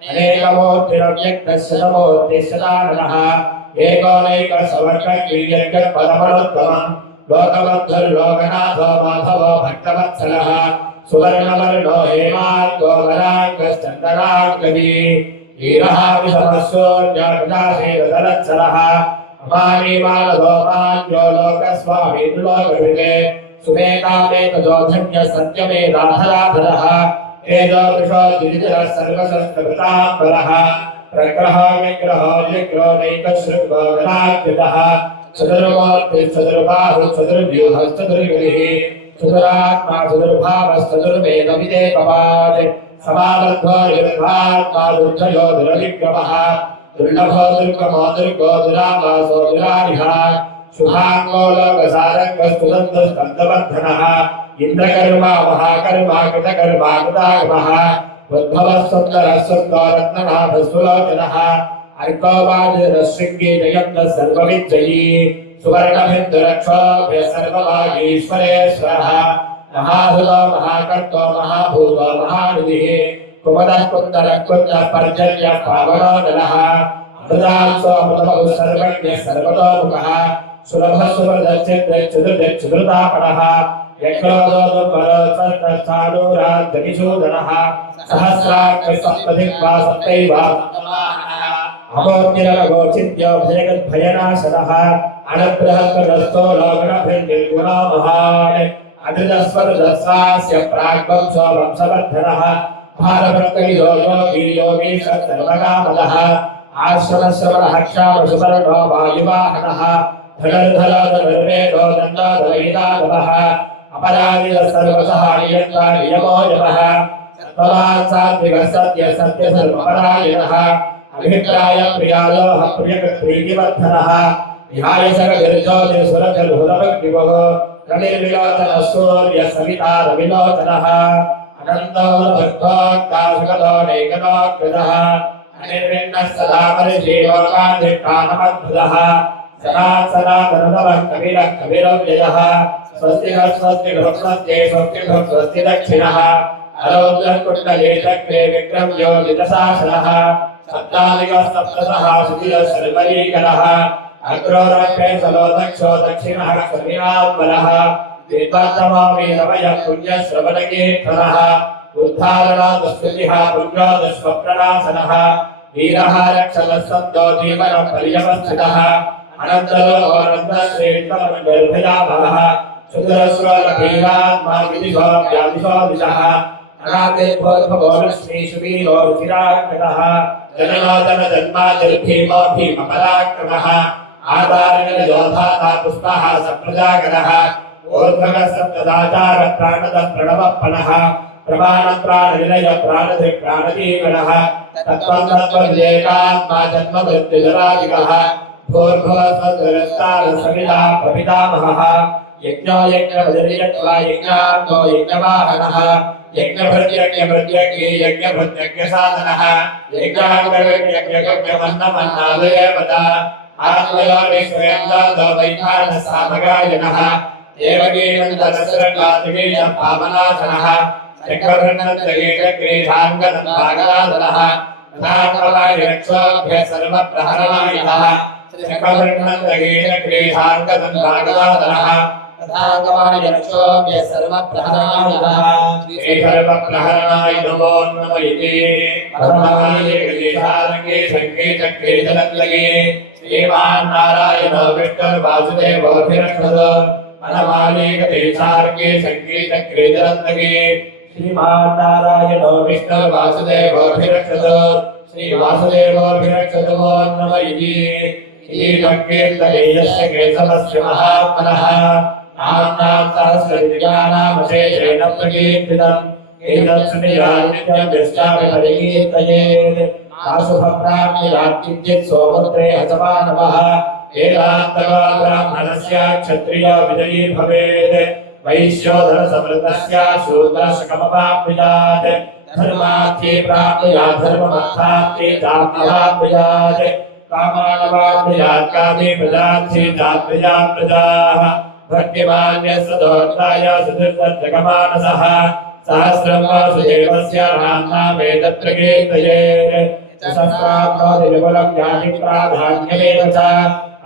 अनेकमूर्तिरव्यक्तशतमूर्तिशताननः एकोनैकसवर्गक्रीयज्ञपदमनोत्तमम् लोकबन्धुर्लोकनाथो माधवो भक्तवत्सलः सुवर्णवर्णो हेमाङ्गो वराङ्गश्चन्दनाङ्गवी वीरः विषमस्योऽन्यप्रदासेदलत्सलः अमानीमानदोमान्यो लोकस्वामी लोकविदे सुमेधामेतदो धन्यः सत्यमेधाधराधरः एजो वृषो द्विजः सर्वशस्त्रभृताम्बरः प्रग्रहो विग्रहो विग्रो नैकशृङ्गो गणाकृतः चतुर्मूर्तिश्चतुर्बाहुः चतुर्व्यूहः चतुर्विधिः चतुरात्मा चतुर्भावश्चतुर्वेदविदेकवान् समाबद्धो निर्भात्मा दुर्जयो दुरविक्रमः दुर्लभो दुर्गमो दुर्गो दुरावासो दुरारिः शुभाङ्गो लोकसारङ्गस्तुदन्तस्कन्दवर्धनः इन्द्रकर्मा महाकर्मा कृतकर्मा कृतागमः उद्भवः सुन्दरः सुन्दो रत्ननाथः सुलोचनः अर्को वाजिरशृङ्गी जयन्तः सर्वविजयी सुवर्णबिन्दुरक्षोभ्यः सर्वभागीश्वरेश्वरः महाधुलो महाकर्तो महाभूतो महानिधिः कुमदः कुन्दरः कुन्दः पर्जन्यः पावनो नलः अमृतांसो अमृतमः सर्वज्ञः सर्वतोमुखः सुलभः सुभृदच्युतृतापणः यज्ञोदोपरोत्सानूराजनिषूदनः सहस्राक्षसप्तधिक्वा सप्तैवा अमोज्ञरघोचित्यो भयगद्भयनाशनः अनबृहत्करस्थो लोकनभिर्निर्गुणो महान् अधृतस्वरदस्वास्य प्राग्वंशो वंशवर्धनः भारभक्तयो योगी योगीश सर्वकामदः आश्रमश्रवणः क्षामसुपर्णो वायुवाहनः धनुर्धरो धनुर्वेदो दण्डोदवैतागमः अपराजितः सर्वसहाय्यत्वा नियमो यमः सत्त्ववान् सात्विकः सत्यः सत्यधर्मपरायणः अभिप्राय प्रियालोह प्रियकृत्प्रीतिवर्धनः विहाय सकलज्योतिर्सुरजलहुतभक्तिवः रविर्विलोचनः सूर्यः सविता रविलोचनः अनन्तो भक्तोक्ताशुगतो नैकनोकृतः अनिर्विण्णः सदा परिजीवकाधिष्ठानमद्भुतः सनातनः कविरः कविरव्ययः स्वस्तिः स्वस्तिः स्वस्तिः स्वस्ति दक्षिणः अरौद्रकुण्डले चक्रे विक्रम्यो विदशासनः सप्तादिगः सप्तशः सुधिरः सर्वरीकरः अग्रोरक्षे सलो दक्षो दक्षिणः कविनाम्बरः विद्वत्तमामीरवयः पुण्यश्रवणकीर्तनः उद्धारणादस्तुतिः पुण्योदस्वप्रणाशनः वीरः रक्षणः सप्तो जीवनं पर्यवस्थितः अनन्तरोऽनन्तश्रेष्ठमण्डलभयामः चतुरस्वरभीरात्मा विदिशो व्यादिशो दिशः अनादिर्भोद्भवो लक्ष्मीषु वीरो रुचिराकृतः जननोदन जन्मादिर्भीमो भीमपराक्रमः आधारेण योधाता पुष्पः सप्रजागरः ऊर्ध्वगः सप्तदाचार प्राणद प्रणवपनः प्रमाण प्राणनिलय प्राणधि प्राणजीवनः तत्त्वं तत्त्वविवेकात्मा जन्म मृत्युजरादिकः भूर्भुवः स्वस्तिरस्तार सविता प्रपितामहः यज्ञो यज्ञपतिर्यज्ञा यज्ञात्मो यज्ञवाहनः यज्ञभृत्यज्ञभृत्यज्ञे यज्ञभृत्यज्ञसाधनः यज्ञाङ्गयज्ञयज्ञमन्नमन्नादयेवता आत्मयोनिष्वेन्द्रो वैखानः सामगायनः देवगीनन्दनस्रकातिगीयं पावनाथनः चक्रवर्णन्तगीतक्रीडाङ्गदन्तागदाधनः तथाकवायरक्षोभ्यः सर्वप्रहरणायुधः चक्रवर्णन्तगीतक्रीडाङ्गदन्तागदाधनः तथाकवायरक्षोभ्यः सर्वप्रहरणायुधः श्रीसर्वप्रहरणाय नमो नमः इति परमायेकदेशालङ्गे सङ्गीतक्रीडनन्दगे श्रीमान् नारायणो विष्णुर्वासुदेवोऽभिरक्षतो मनमालीकदेशार्गे सङ्गीतक्रीडनन्दगे श्रीमान् नारायणो विष्णुर्वासुदेवोऽभिरक्षतो श्रीवासुदेवोऽभिरक्षतो नमः इति कीर्तयस्य केशवस्य महात्मनः नाम्नां सहस्रविद्यानामशेषेण प्रकीर्तितम् एतत्सुनियान्नित्यं यस्यापि परिकीर्तयेत् आशुभप्राप्तियात्किञ्चित् सोपुत्रे हसमानवः वेदान्तवा ब्राह्मणस्य क्षत्रियो विजयी भवेत् वैश्यो धनसमृद्धस्य शूद्रशकमवाप्नुयात् धर्मार्थी प्राप्नुयात् धर्ममर्थार्थी चाप्नुयात् कामानवाप्नुयात् कामी प्रजार्थी चाप्नुयात् प्रजाः भक्तिमान्यस्य दोत्ताय सुधीर्तजगमानसः सहस्रं वासुदेवस्य नाम्नामेतत्र कीर्तयेत् सहस्राप्नोतिविपुलं ज्ञातिप्राधान्यमेव च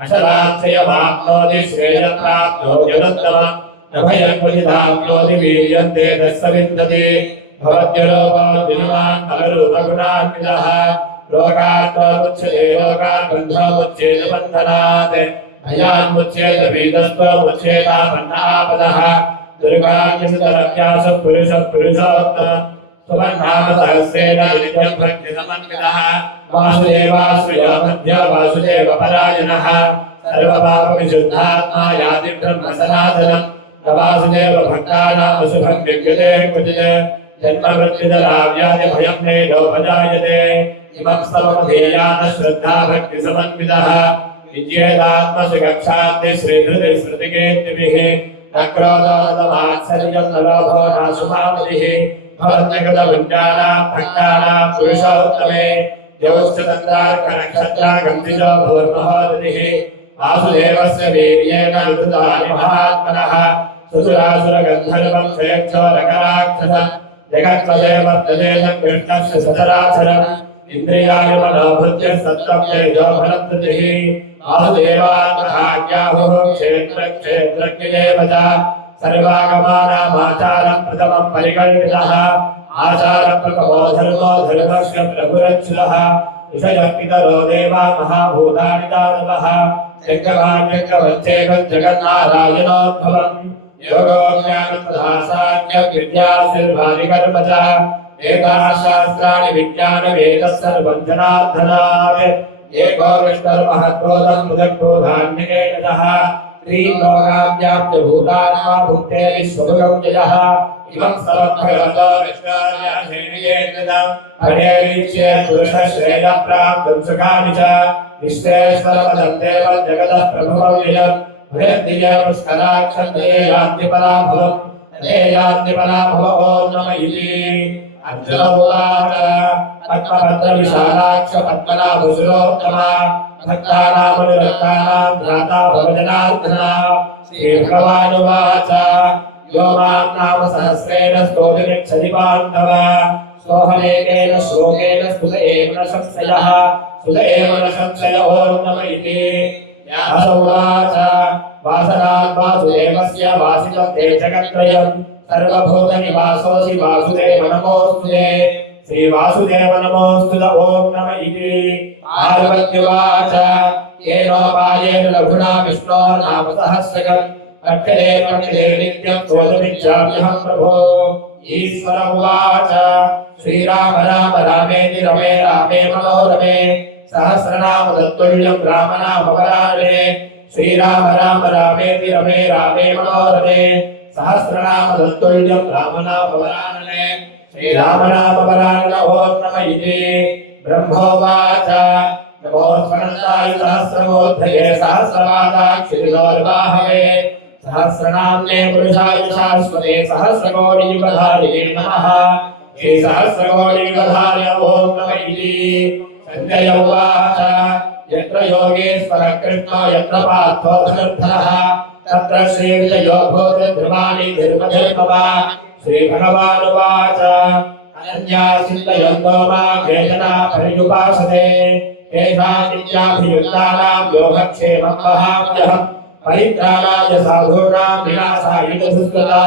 अशलाक्षयमाप्नोति श्रेयप्राप्नोत्यनुत्तमम् न भयं क्वचिदाप्नोति वीर्यं तेजस्य विन्दति भवद्यलोको दिनवान् फलरूपगुणान्वितः लोकात्मोच्यते लोकान् बन्धोमुच्येत बन्धनात् भयान्मुच्येत भीतस्त्वमुच्येतापन्नापदः दुर्गान्यसुतरभ्यासः पुरुषः पुरुषोत्तमः सुवर्णाम सहस्रेण नित्यं भक्तिसमन्वितः वासुदेवाश्रयो मध्य वासुदेव परायणः सर्वपापविशुद्धात्मा याति ब्रह्मसनातनम् न वासुदेव भक्तानाम् अशुभं विद्यते क्वचित् जन्ममृत्युजराव्याधिभयं नेदोपजायते इमं स्तवमधीयान श्रद्धा भक्तिसमन्वितः विद्येतात्मसु गच्छान्ति श्रीधृतिस्मृतिकेत्यभिः न क्रोधो न मात्सर्यं न लोभो नाशुभामतिः भवत्यगतवृत्तानां भक्तानां पुरुषोत्तमे द्यौश्चतन्द्रार्कनक्षत्रागन्धिजो भूर्महोदधिः वासुदेवस्य वीर्येण विधृतानि महात्मनः सुसुरासुरगन्धर्वं स्वेच्छोरकराक्षसं जगत्पदे वर्तते कृष्णस्य सचराचरम् इन्द्रियाणि मनोभृत्य सत्त्वं तेजो भरतृतिः वासुदेवात्महाज्ञाहुः क्षेत्रक्षेत्रज्ञेव च सर्वागमानामाचारं प्रथमं परिकल्पितः आचारप्रथमो धर्मो धर्मस्य प्रभुरच्युतः ऋषयः पितरो देवा महाभूतानि दानवः यज्ञभाग्यज्ञवच्चेकं जगन्नारायणोद्भवम् योगो ज्ञानप्रधासाख्यं विद्यासिर्वादिकर्म च वेदाः शास्त्राणि विज्ञानवेदः सर्वं जनार्दनात् एको विष्णुर्महद्बोधं मृदग्बोधान्यकेतः त्रीलोकाव्याप्तभूतात्मा भुक्ते विश्वभुगं जयः इमं सर्वभगवतो विष्णुर्याधेयेतदं हरेरीच्ये पुरुषश्रेयप्राप्तं सुखानि च विश्वेश्वरपदं देवं जगतः प्रभुमव्ययम् हृद्दिये पुष्कराक्षं ते यान्ति पराभवम् ते यान्ति पराभव ॐ नम इति अर्जुन उवाच पद्मभद्रविशालाक्ष पद्मनाभसुरोत्तमा भक्तानामनुरक्तानां भ्राता भवजनार्दना श्रीभगवानुवाच यो मां नाम सहस्रेण स्तोतिमिच्छति पाण्डव सोऽहमेकेन श्लोकेन स्तुत एव न संशयः स्तुत एव न संशय ॐ नम इति व्यास उवाच वासनात् वासुदेवस्य वासितं ते जगत्त्रयं सर्वभूतनिवासोऽसि वासुदेव नमोऽस्तुते श्रीवासुदेव नमोऽस्तु ॐ नम इति पार्वत्युवाच येनोपायेन लघुना विष्णोर्नाम सहस्रकम् पठ्यते पठ्यते नित्यं स्तोतुमिच्छाम्यहं प्रभो ईश्वर उवाच श्रीराम राम रामेति रमे रामे मनोरमे सहस्रनाम तत्तुल्यं रामनामवरानने श्रीराम राम रामेति रमे रामे मनोरमे सहस्रनाम तत्तुल्यं रामनामवरानने श्रीरामनामवरानने ओम नमः इति ब्रह्मोवाच नमो स्मरन्ताय सहस्रमूर्धये सहस्रपादाक्षितिलोर्वाहवे सहस्रनाम्ने पुरुषाय शाश्वते सहस्रकोटियुगधारिणे नमः श्री सहस्रकोटियुगधार्य ओम नमः इति संजय उवाच यत्र योगेश्वर कृष्णो यत्र पार्थो धनुर्धरः तत्र श्रीविजयो भूति ध्रुवाणि धर्मधर्मवा श्रीभगवानुवाच अनन्या चिन्तयन्तो मां केचन पर्युपासते तेषां नित्याभियुक्तानां योगक्षेमं वहाम्यहम् परित्राणाय साधूनां विनाशाय च दुष्कृता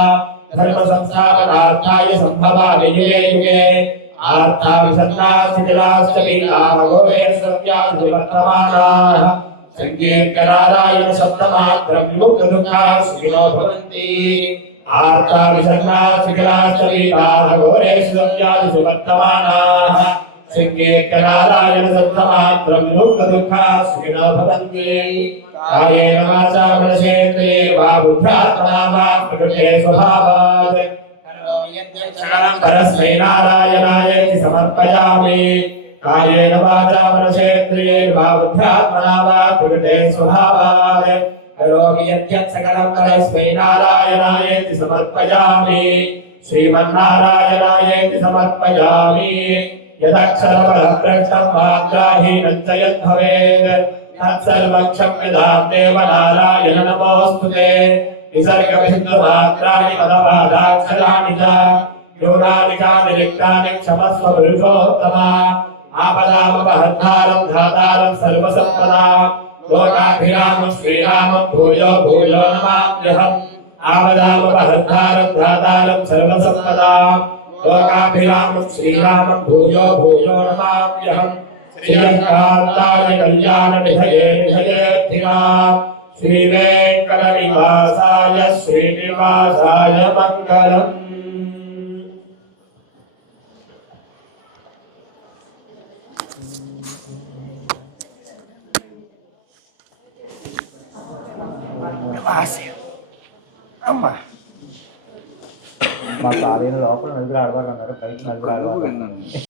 धर्मसंस्थापनार्थाय सम्भवामि युगे युगे आर्ताभिसन्नास्थितिलाश्च वीरावगोवेश्वर्याभिवर्तमानाः सङ्कीर्तनारायण सप्तमात्रं विमुक्तदुःखाः सुखिनो भवन्ति आर्ताभिसन्नास्थितिलाश्च वीरावगोवेश्वर्याभिवर्तमानाः सङ्कीर्तनारायण सप्तमात्रं विमुक्तदुःखाः सुखिनो भवन्ति कायेन वाचा मनसेन्द्रिये वा बुद्ध्यात्मना वा प्रकृते स्वभावात् सकलं परस्मै नारायणायेति समर्पयामि कायेन वाचा मनसेन्द्रिये वा बुद्ध्यात्मना वा प्रकृते स्वभावात् करोमि यद्यत् सकलं परस्मै नारायणायेति समर्पयामि श्रीमन्नारायणायेति समर्पयामि यदक्षरपदभ्रष्टं मात्राहीनं च यद्भवेत् तत्सर्वं क्षम्यतां देव नारायण नमोऽस्तुते विसर्गबिन्दुमात्राणि पदपादाक्षराणि च न्यूनानि रिक्तानि क्षमस्व पुरुषोत्तम आपदामपहर्तारं धातारं सर्वसम्पदां लोकाभिरामं श्रीरामं भूयो भूयो नमाम्यहम् आपदामपहर्तारं धातारं सर्वसम्पदां लोकाभिरामं श्रीरामं भूयो भूयो नमाम्यहम् श्रीकान्ताय कल्याणनिधये निधयेऽर्थिनाम् श्रीवेङ्कटनिवासाय श्रीनिवासाय मङ्गलम् మా కాలేజీలో లోపల నలుగురు ఆడవాళ్ళు ఉన్నారు, పైకి నలుగురు ఆడవాళ్ళు.